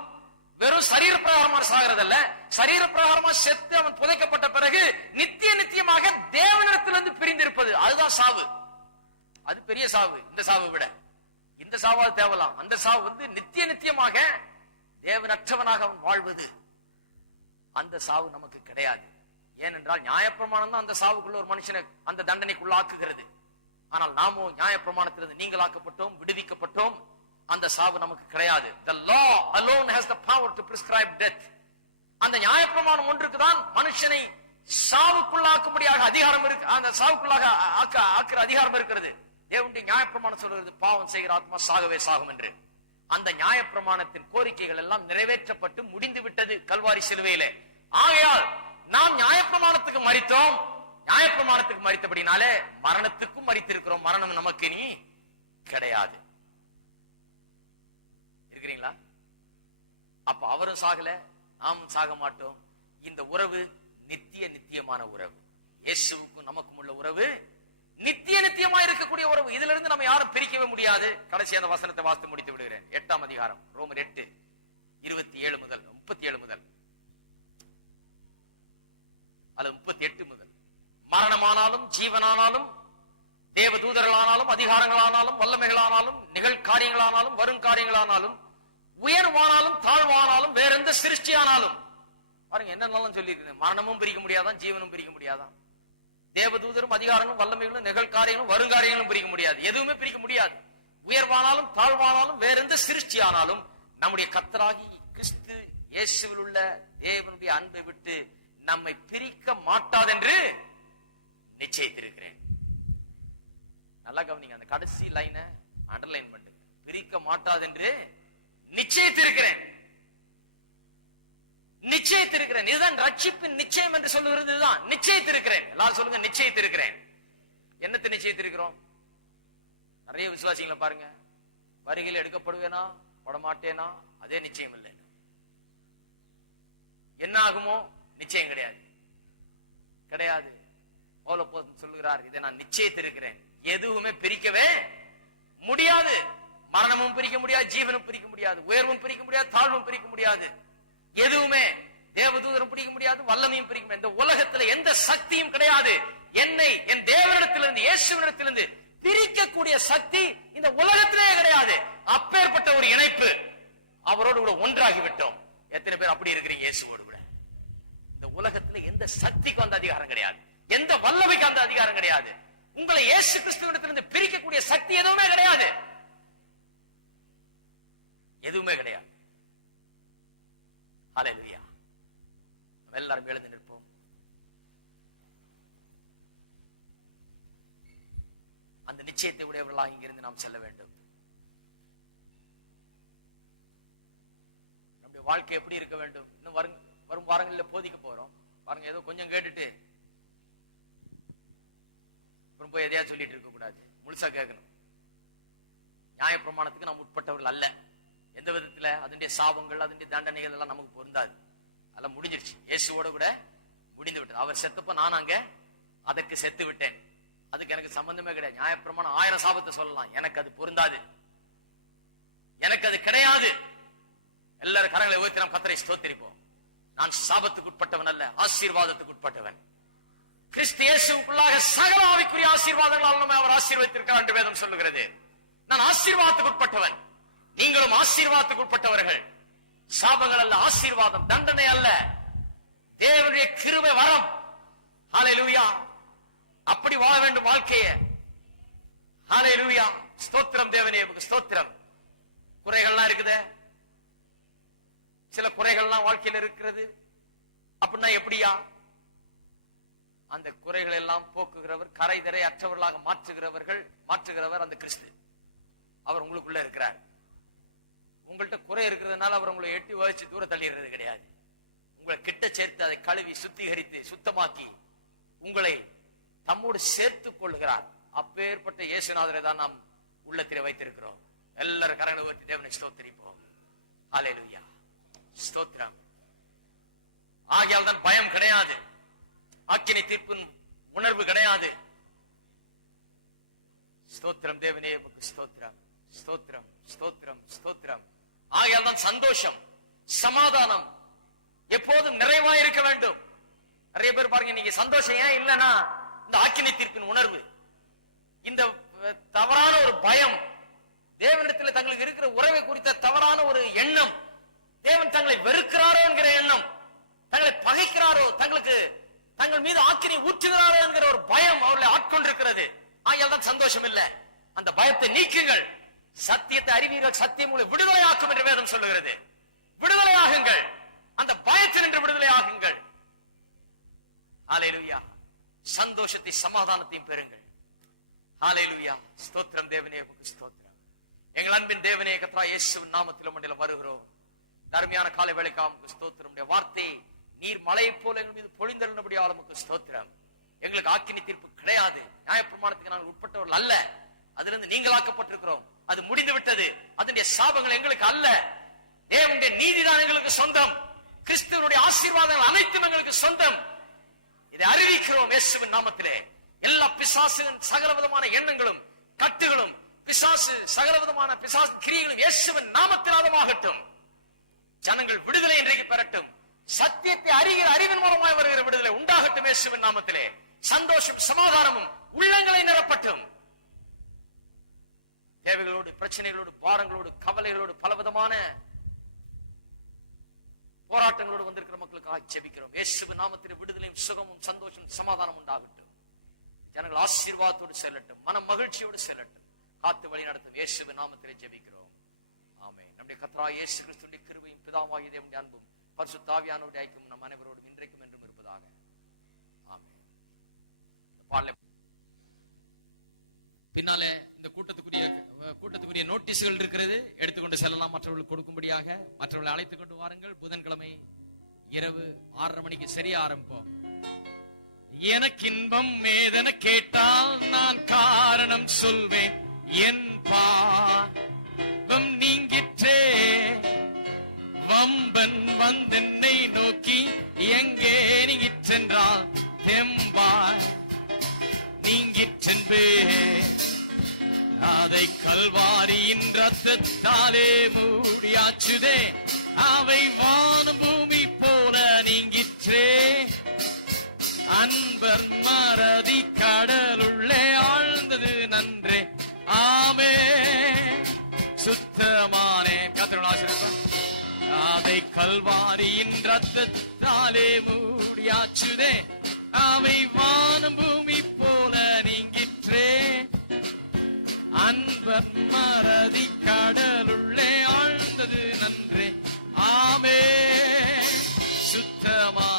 வெறும் சரீர பிரகாரமா சாகிறதல்ல, சரீர பிரகாரமா செத்து அவன் புதைக்கப்பட்ட பிறகு நித்திய நித்தியமாக தேவனிடத்திலிருந்து பிரிந்திருப்பது, அதுதான் சாவு. அது பெரிய சாவு. இந்த சாவை விட இந்த சாவாது தேவலாம். அந்த சாவு நித்திய நித்தியமாக தேவனற்றவனாக அவன் வாழ்வது. அந்த சாவு நமக்கு கிடையாது. ஏனென்றால் நியாயப்பிரமாணம் தான் அந்த சாவுக்குள்ள ஒரு மனுஷனை அந்த தண்டனைக்குள்ள ஆக்குகிறது. ஆனால் நாமோ நியாயப்பிரமாணத்திலிருந்து நீங்களாக்கப்பட்டோம், விடுவிக்கப்பட்டோம். அந்த சாவு நமக்கு கிடையாது. The law alone has the power to prescribe death. அந்த நியாயப்பிரமாணம் ஒன்றுக்கு தான் மனுஷனை சாவுக்குள்ளாக்கும்படியாக அதிகாரம் இருக்கு. அந்த சாவுக்குள்ளாக ஆக்குற அதிகாரம் இருக்கிறது. தேவனுடைய நியாயப்பிரமாணம் சொல்கிறது பாவம் செய்கிற ஆத்மா சாகவே சாகும் என்று. அந்த நியாயப்பிரமாணத்தின் கோரிக்கைகள் எல்லாம் நிறைவேற்றப்பட்டு முடிந்து விட்டது கல்வாரி சிலுவையிலே. ஆகையால் நாம் நியாயப்பிரமாணத்துக்கு மரித்தோம். நியாயப்பிரமாணத்துக்கு மரித்தபடினாலே மரணத்துக்கும் மரித்திருக்கிறோம். மரணம் நமக்கு நீ கிடையாது. இருக்கிறீங்களா? அப்ப அவரும் சாகல, நாமும் சாக மாட்டோம். இந்த உறவு நித்தியமான உறவு. இயேசுவுக்கும் நமக்கும் உள்ள உறவு நித்தியமா இருக்கக்கூடிய உறவு. இதுல இருந்து நம்ம யாரும் பிரிக்கவே முடியாது. கடைசி அந்த வசனத்தை வாசித்து முடித்து விடுகிறேன். 8ஆம் அதிகாரம் ரோமர் 8:27 முதல் 37 முதல் அல்லது 38 முதல். மரணமானாலும் ஜீவனானாலும் தேவதூதர்களானாலும் அதிகாரங்களானாலும் வல்லமைகளானாலும் நிகழ்காரியங்களானாலும் வருங்காரியங்களானாலும் உயர்வானாலும் தாழ்வானாலும் வேற எந்த சிருஷ்டியானாலும், பாருங்க என்னென்னாலும் சொல்லி இருக்கு. மரணமும் பிரிக்க முடியாதான், ஜீவனும் பிரிக்க முடியாதான், தேவதூதரும் அதிகாரங்களும் வல்லமைகளும் நிகழ்காரியங்களும் வருங்காரியங்களும் பிரிக்க முடியாது. எதுவுமே பிரிக்க முடியாது. உயர்வானாலும் தாழ்வானாலும் வேற எந்த சிருஷ்டியானாலும் நம்முடைய கர்த்தராகி கிறிஸ்து இயேசுவில் உள்ள தேவனுடைய அன்பை விட்டு நம்மை பிரிக்க மாட்டாதென்று நிச்சயித்திருக்கிறேன். நல்லா கவனிங்க, அந்த கடைசி லைனை அண்டர்லைன் பண்ணுங்க. பிரிக்க மாட்டாதென்று நிச்சயித்திருக்கிறேன். நிச்சயித்திருக்கிறேன். இதுதான் ரட்சிப்பின் நிச்சயம் என்று சொல்லுகிறது. இதுதான் நிச்சயித்திருக்கிறேன். எல்லாரும் சொல்லுங்க, நிச்சயித்திருக்கிறேன். என்னத்தை நிச்சயித்திருக்கிறோம்? நிறைய விசுவாசிகளை பாருங்க, வருகையில் எடுக்கப்படுவேனா படமாட்டேனா அதே நிச்சயம் இல்லை. என்ன ஆகுமோ நிச்சயம் கிடையாது. கிடையாது. பவுல் சொல்லுகிறார், இதை நான் நிச்சயித்திருக்கிறேன். எதுவுமே பிரிக்கவே முடியாது. மரணமும் பிரிக்க முடியாது, ஜீவனும் பிரிக்க முடியாது, உயர்வும் பிரிக்க முடியாது, தாழ்வும் பிரிக்க முடியாது. எதுவுமே தேவதூதரும் பிரிக்க முடியாது, வல்லமையும் பிரிக்க முடியாது. இந்த உலகத்துல எந்த சக்தியும் கிடையாது என்னை என் தேவனிடத்திலிருந்து இயேசுவினிடத்திலிருந்து பிரிக்கக்கூடிய சக்தி இந்த உலகத்திலே கிடையாது. அப்பேற்பட்ட ஒரு இணைப்பு, அவரோடு கூட ஒன்றாகி விட்டோம். எத்தனை பேர் அப்படி இருக்கிறீங்க இயேசுவோடு கூட? இந்த உலகத்துல எந்த சக்திக்கும் அந்த அதிகாரம் கிடையாது, எந்த வல்லமைக்கு அந்த அதிகாரம் கிடையாது. உங்களை இயேசு கிறிஸ்துவிடத்திலிருந்து பிரிக்கக்கூடிய சக்தி எதுவுமே கிடையாது. எதுவுமே கிடையாது. ஹல்லேலூயா. எல்லாரும் எழுந்து நிற்போம். அந்த நிச்சயத்தை உடையவர்களாக இங்கிருந்து நாம் செல்ல வேண்டும். நம்முடைய வாழ்க்கை எப்படி இருக்க வேண்டும்? இன்னும் வரும் வாரங்களில் போதிக்க போறோம். பாருங்க, ஏதோ கொஞ்சம் கேட்டுட்டு போய் எதையா சொல்லிட்டு இருக்க கூடாது. முழுசா கேட்கணும். நியாயப்பிரமாணத்துக்கு நாம் உட்பட்டவர்கள் அல்ல. எந்த விதத்துல அதனுடைய சாபங்கள் அதனுடைய தண்டனைகள் எல்லாம் நமக்கு பொருந்தாது. அதெல்லாம் முடிஞ்சிருச்சு. இயேசுவோட கூட முடிந்து விட்டது. அவர் செத்தப்ப நான் அங்க அதற்கு செத்து விட்டேன். அதுக்கு எனக்கு சம்பந்தமே கிடையாது. நியாயப்பிரமாணம் 1000 சாபத்தை சொல்லலாம், எனக்கு அது பொருந்தாது, எனக்கு அது கிடையாது. எல்லாரும் கரங்களை உயர்த்தி நாம் கர்த்தரை ஸ்தோத்திரிப்போம். நான் சாபத்துக்கு உட்பட்டவன் அல்ல, ஆசீர்வாதத்துக்கு உட்பட்டவன். கிறிஸ்து இயேசுவுக்குள்ளாக சகல ஆவிக்குரிய ஆசீர்வாதங்களால் நம்மை அவர் ஆசீர்வதித்திருக்கிறார் என்று வேதம் சொல்லுகிறது. நான் ஆசீர்வாதத்துக்கு உட்பட்டவன், நீங்களும் ஆசீர்வாதத்துக்கு உட்பட்டவர்கள். சாபங்கள் அல்ல, ஆசீர்வாதம், தண்டனை அல்ல, தேவனுடைய கிருபை வரம். ஹல்லேலூயா. அப்படி வாழ வேண்டும் வாழ்க்கையை. ஹல்லேலூயா. ஸ்தோத்திரம் தேவனே, ஸ்தோத்திரம். குறைகள்லாம் இருக்குதே, சில குறைகள்லாம் வாழ்க்கையில் இருக்கிறது. அப்படின்னா எப்படியா? அந்த குறைகள் எல்லாம் போக்குகிறவர், கரைதரை அற்றவர்களாக மாற்றுகிறவர் அந்த கிறிஸ்து. அவர் உங்களுக்குள்ள இருக்கிறார். உங்கள்கிட்ட குறை இருக்கிறதுனால அவர் உங்களை எட்டி வச்சு தூர தள்ளிடுறது கிடையாது. உங்களை கிட்ட சேர்த்து அதை கழுவி சுத்திகரித்து சுத்தமாக்கி உங்களை தம்மோடு சேர்த்துக் கொள்கிறார். அப்பேற்பட்ட இயேசுநாதரை தான் நாம் உள்ளத்திலே வைத்திருக்கிறோம். எல்லாரும் கரங்களை உயர்த்தி தேவனை ஸ்தோத்திரிப்போம். ஹல்லேலூயா. ஸ்தோத்திரம். ஆகையால் தான் பயம் கிடையாது, ஆக்கினை தீர்ப்பின் உணர்வு கிடையாது. ஸ்தோத்திரம் தேவனே, ஸ்தோத்திரம் ஸ்தோத்திரம் ஸ்தோத்திரம் ஸ்தோத்திரம். ஆகையால் தான் சந்தோஷம், சமாதானம் எப்போதும் நிறைவாய் இருக்க வேண்டும். நிறைய பேர் பாருங்க, நீங்க சந்தோஷம் ஏன் இல்லைன்னா இந்த ஆக்கினை தீர்ப்பின் உணர்வு, இந்த தவறான ஒரு பயம், தேவனிடத்தில் தங்களுக்கு இருக்கிற உறவை குறித்த தவறான ஒரு எண்ணம், தேவன் தங்களை வெறுக்கிறாரோ என்கிற எண்ணம், தங்களை பகைக்கிறாரோ, தங்களுக்கு தங்கள் ஆக்குங்கள், சத்தியம் உங்களை விடுதலையாக்கும் என்று வேதம் சொல்லுகிறது. விடுதலையாகுங்கள், அந்த பயத்தில் நின்று விடுதலையாகுங்கள். ஹல்லேலூயா. சந்தோஷத்தை சமாதானத்தையும் பெறுங்கள். ஹல்லேலூயா. ஸ்தோத்திரம் தேவனே, உமக்கு ஸ்தோத்திரம். எங்கள் அன்பின் தேவனே, கர்த்தராகிய இயேசுவின் நாமத்தில் உம்மிடம் வருகிறோம். தர்மியான காலை வேளைக்காக உமக்கு ஸ்தோத்திரம். உம்முடைய வார்த்தை நீர் மலையை போல எங்கள் மீது பொழிந்தருளபடியால் உமக்கு ஸ்தோத்திரம். எங்களுக்கு ஆக்கினி தீர்ப்பு கிடையாது. நியாயப்பிரமாணத்துக்கு நாங்கள் உட்பட்டவர்கள் அல்ல. அதிலிருந்து நீங்களாக்கப்பட்டிருக்கிறோம். அது முடிந்து விட்டது. அதனுடைய சாபங்கள் எங்களுக்கு அல்ல. தேவனுடைய நீதிதான் எங்களுக்கு சொந்தம். கிறிஸ்துவனுடைய ஆசீர்வாதங்கள் அனைத்தும் எங்களுக்கு சொந்தம். இதை அறிவிக்கிறோம் இயேசுவின் நாமத்திலே. எல்லா பிசாசின் சகலவிதமான எண்ணங்களும் கட்டுகளும் பிசாசு சகலவிதமான பிசாசு கிரியைகளும் இயேசுவின் நாமத்தில் அதமாகட்டும். ஜனங்கள் விடுதலை இன்றைக்கு பெறட்டும். சத்தியத்தை அறிகிற அறிவின் மூலமாய் வருகிற விடுதலை உண்டாகட்டும் இயேசுவின் நாமத்திலே. சந்தோஷம் சமாதானமும் உள்ளங்களை நிரப்பட்டும். தேவைகளோடு, பிரச்சனைகளோடு, பாரங்களோடு, கவலைகளோடு, பலவிதமான போராட்டங்களோடு வந்திருக்கிற மக்களுக்காக ஜெபிக்கிறோம். இயேசுவின் நாமத்திலே விடுதலையும் சுகமும் சந்தோஷம் சமாதானம் உண்டாகட்டும். ஜனங்கள் ஆசீர்வாதத்தோடு செல்லட்டும், மன மகிழ்ச்சியோடு செல்லட்டும். காத்து வழி நடத்தும் இயேசுவின் நாமத்திலே ஜெபிக்கிறோம். ஆமென். நம்முடைய கர்த்தராகிய இயேசு கிறிஸ்துவின் கிருபையும் பிதாவாகிய தேவனுடைய அன்பும் பரிசுத்த ஆவியானவருடைய ஐக்கியமும் நம் அனைவரோடும் இன்றைக்கும் என்றும் இருப்பதாக. ஆமென். பின்னாலே இந்த கூட்டத்துக்குரிய நோட்டீஸ்கள் இருக்கிறது, எடுத்துக்கொண்டு செல்லலாம். மற்றவர்களுக்கு கொடுக்கும்படியாக மற்றவர்களை அழைத்துக் கொண்டு வாருங்கள். புதன்கிழமை இரவு 6:30 மணிக்கு சரியா ஆரம்பிப்போம். எனக்கு இன்பம் ஏதென கேட்டால் நான் காரணம் சொல்வேன். என் பாவம் நீங்கிற்றே, வம்பன் வந்தென்னை நோக்கி எங்கே நீங்கிற்றென்றால் தெம்பாய் நீங்கிற்றென்பே. அதை கல்வாரியின் ரத்தத்தாலே மூடியாச்சுதே, அவை வானம் பூமி போல நீங்கிற்றே. அன்பர் மறதி கடலுள்ளே ஆழ்ந்தது நன்றே. ஆமே சுத்தமானே. கர்த்தருடைய ஆசீர்வாதம். அதை கல்வாரியின் ரத்தத்தாலே மூடியாச்சுதே, அவை வானம் பூமி போல நீங்கிற்றே. அன்பர் மறதி கடலுள்ளே ஆழ்ந்தது நன்றே. ஆமே சுத்தமான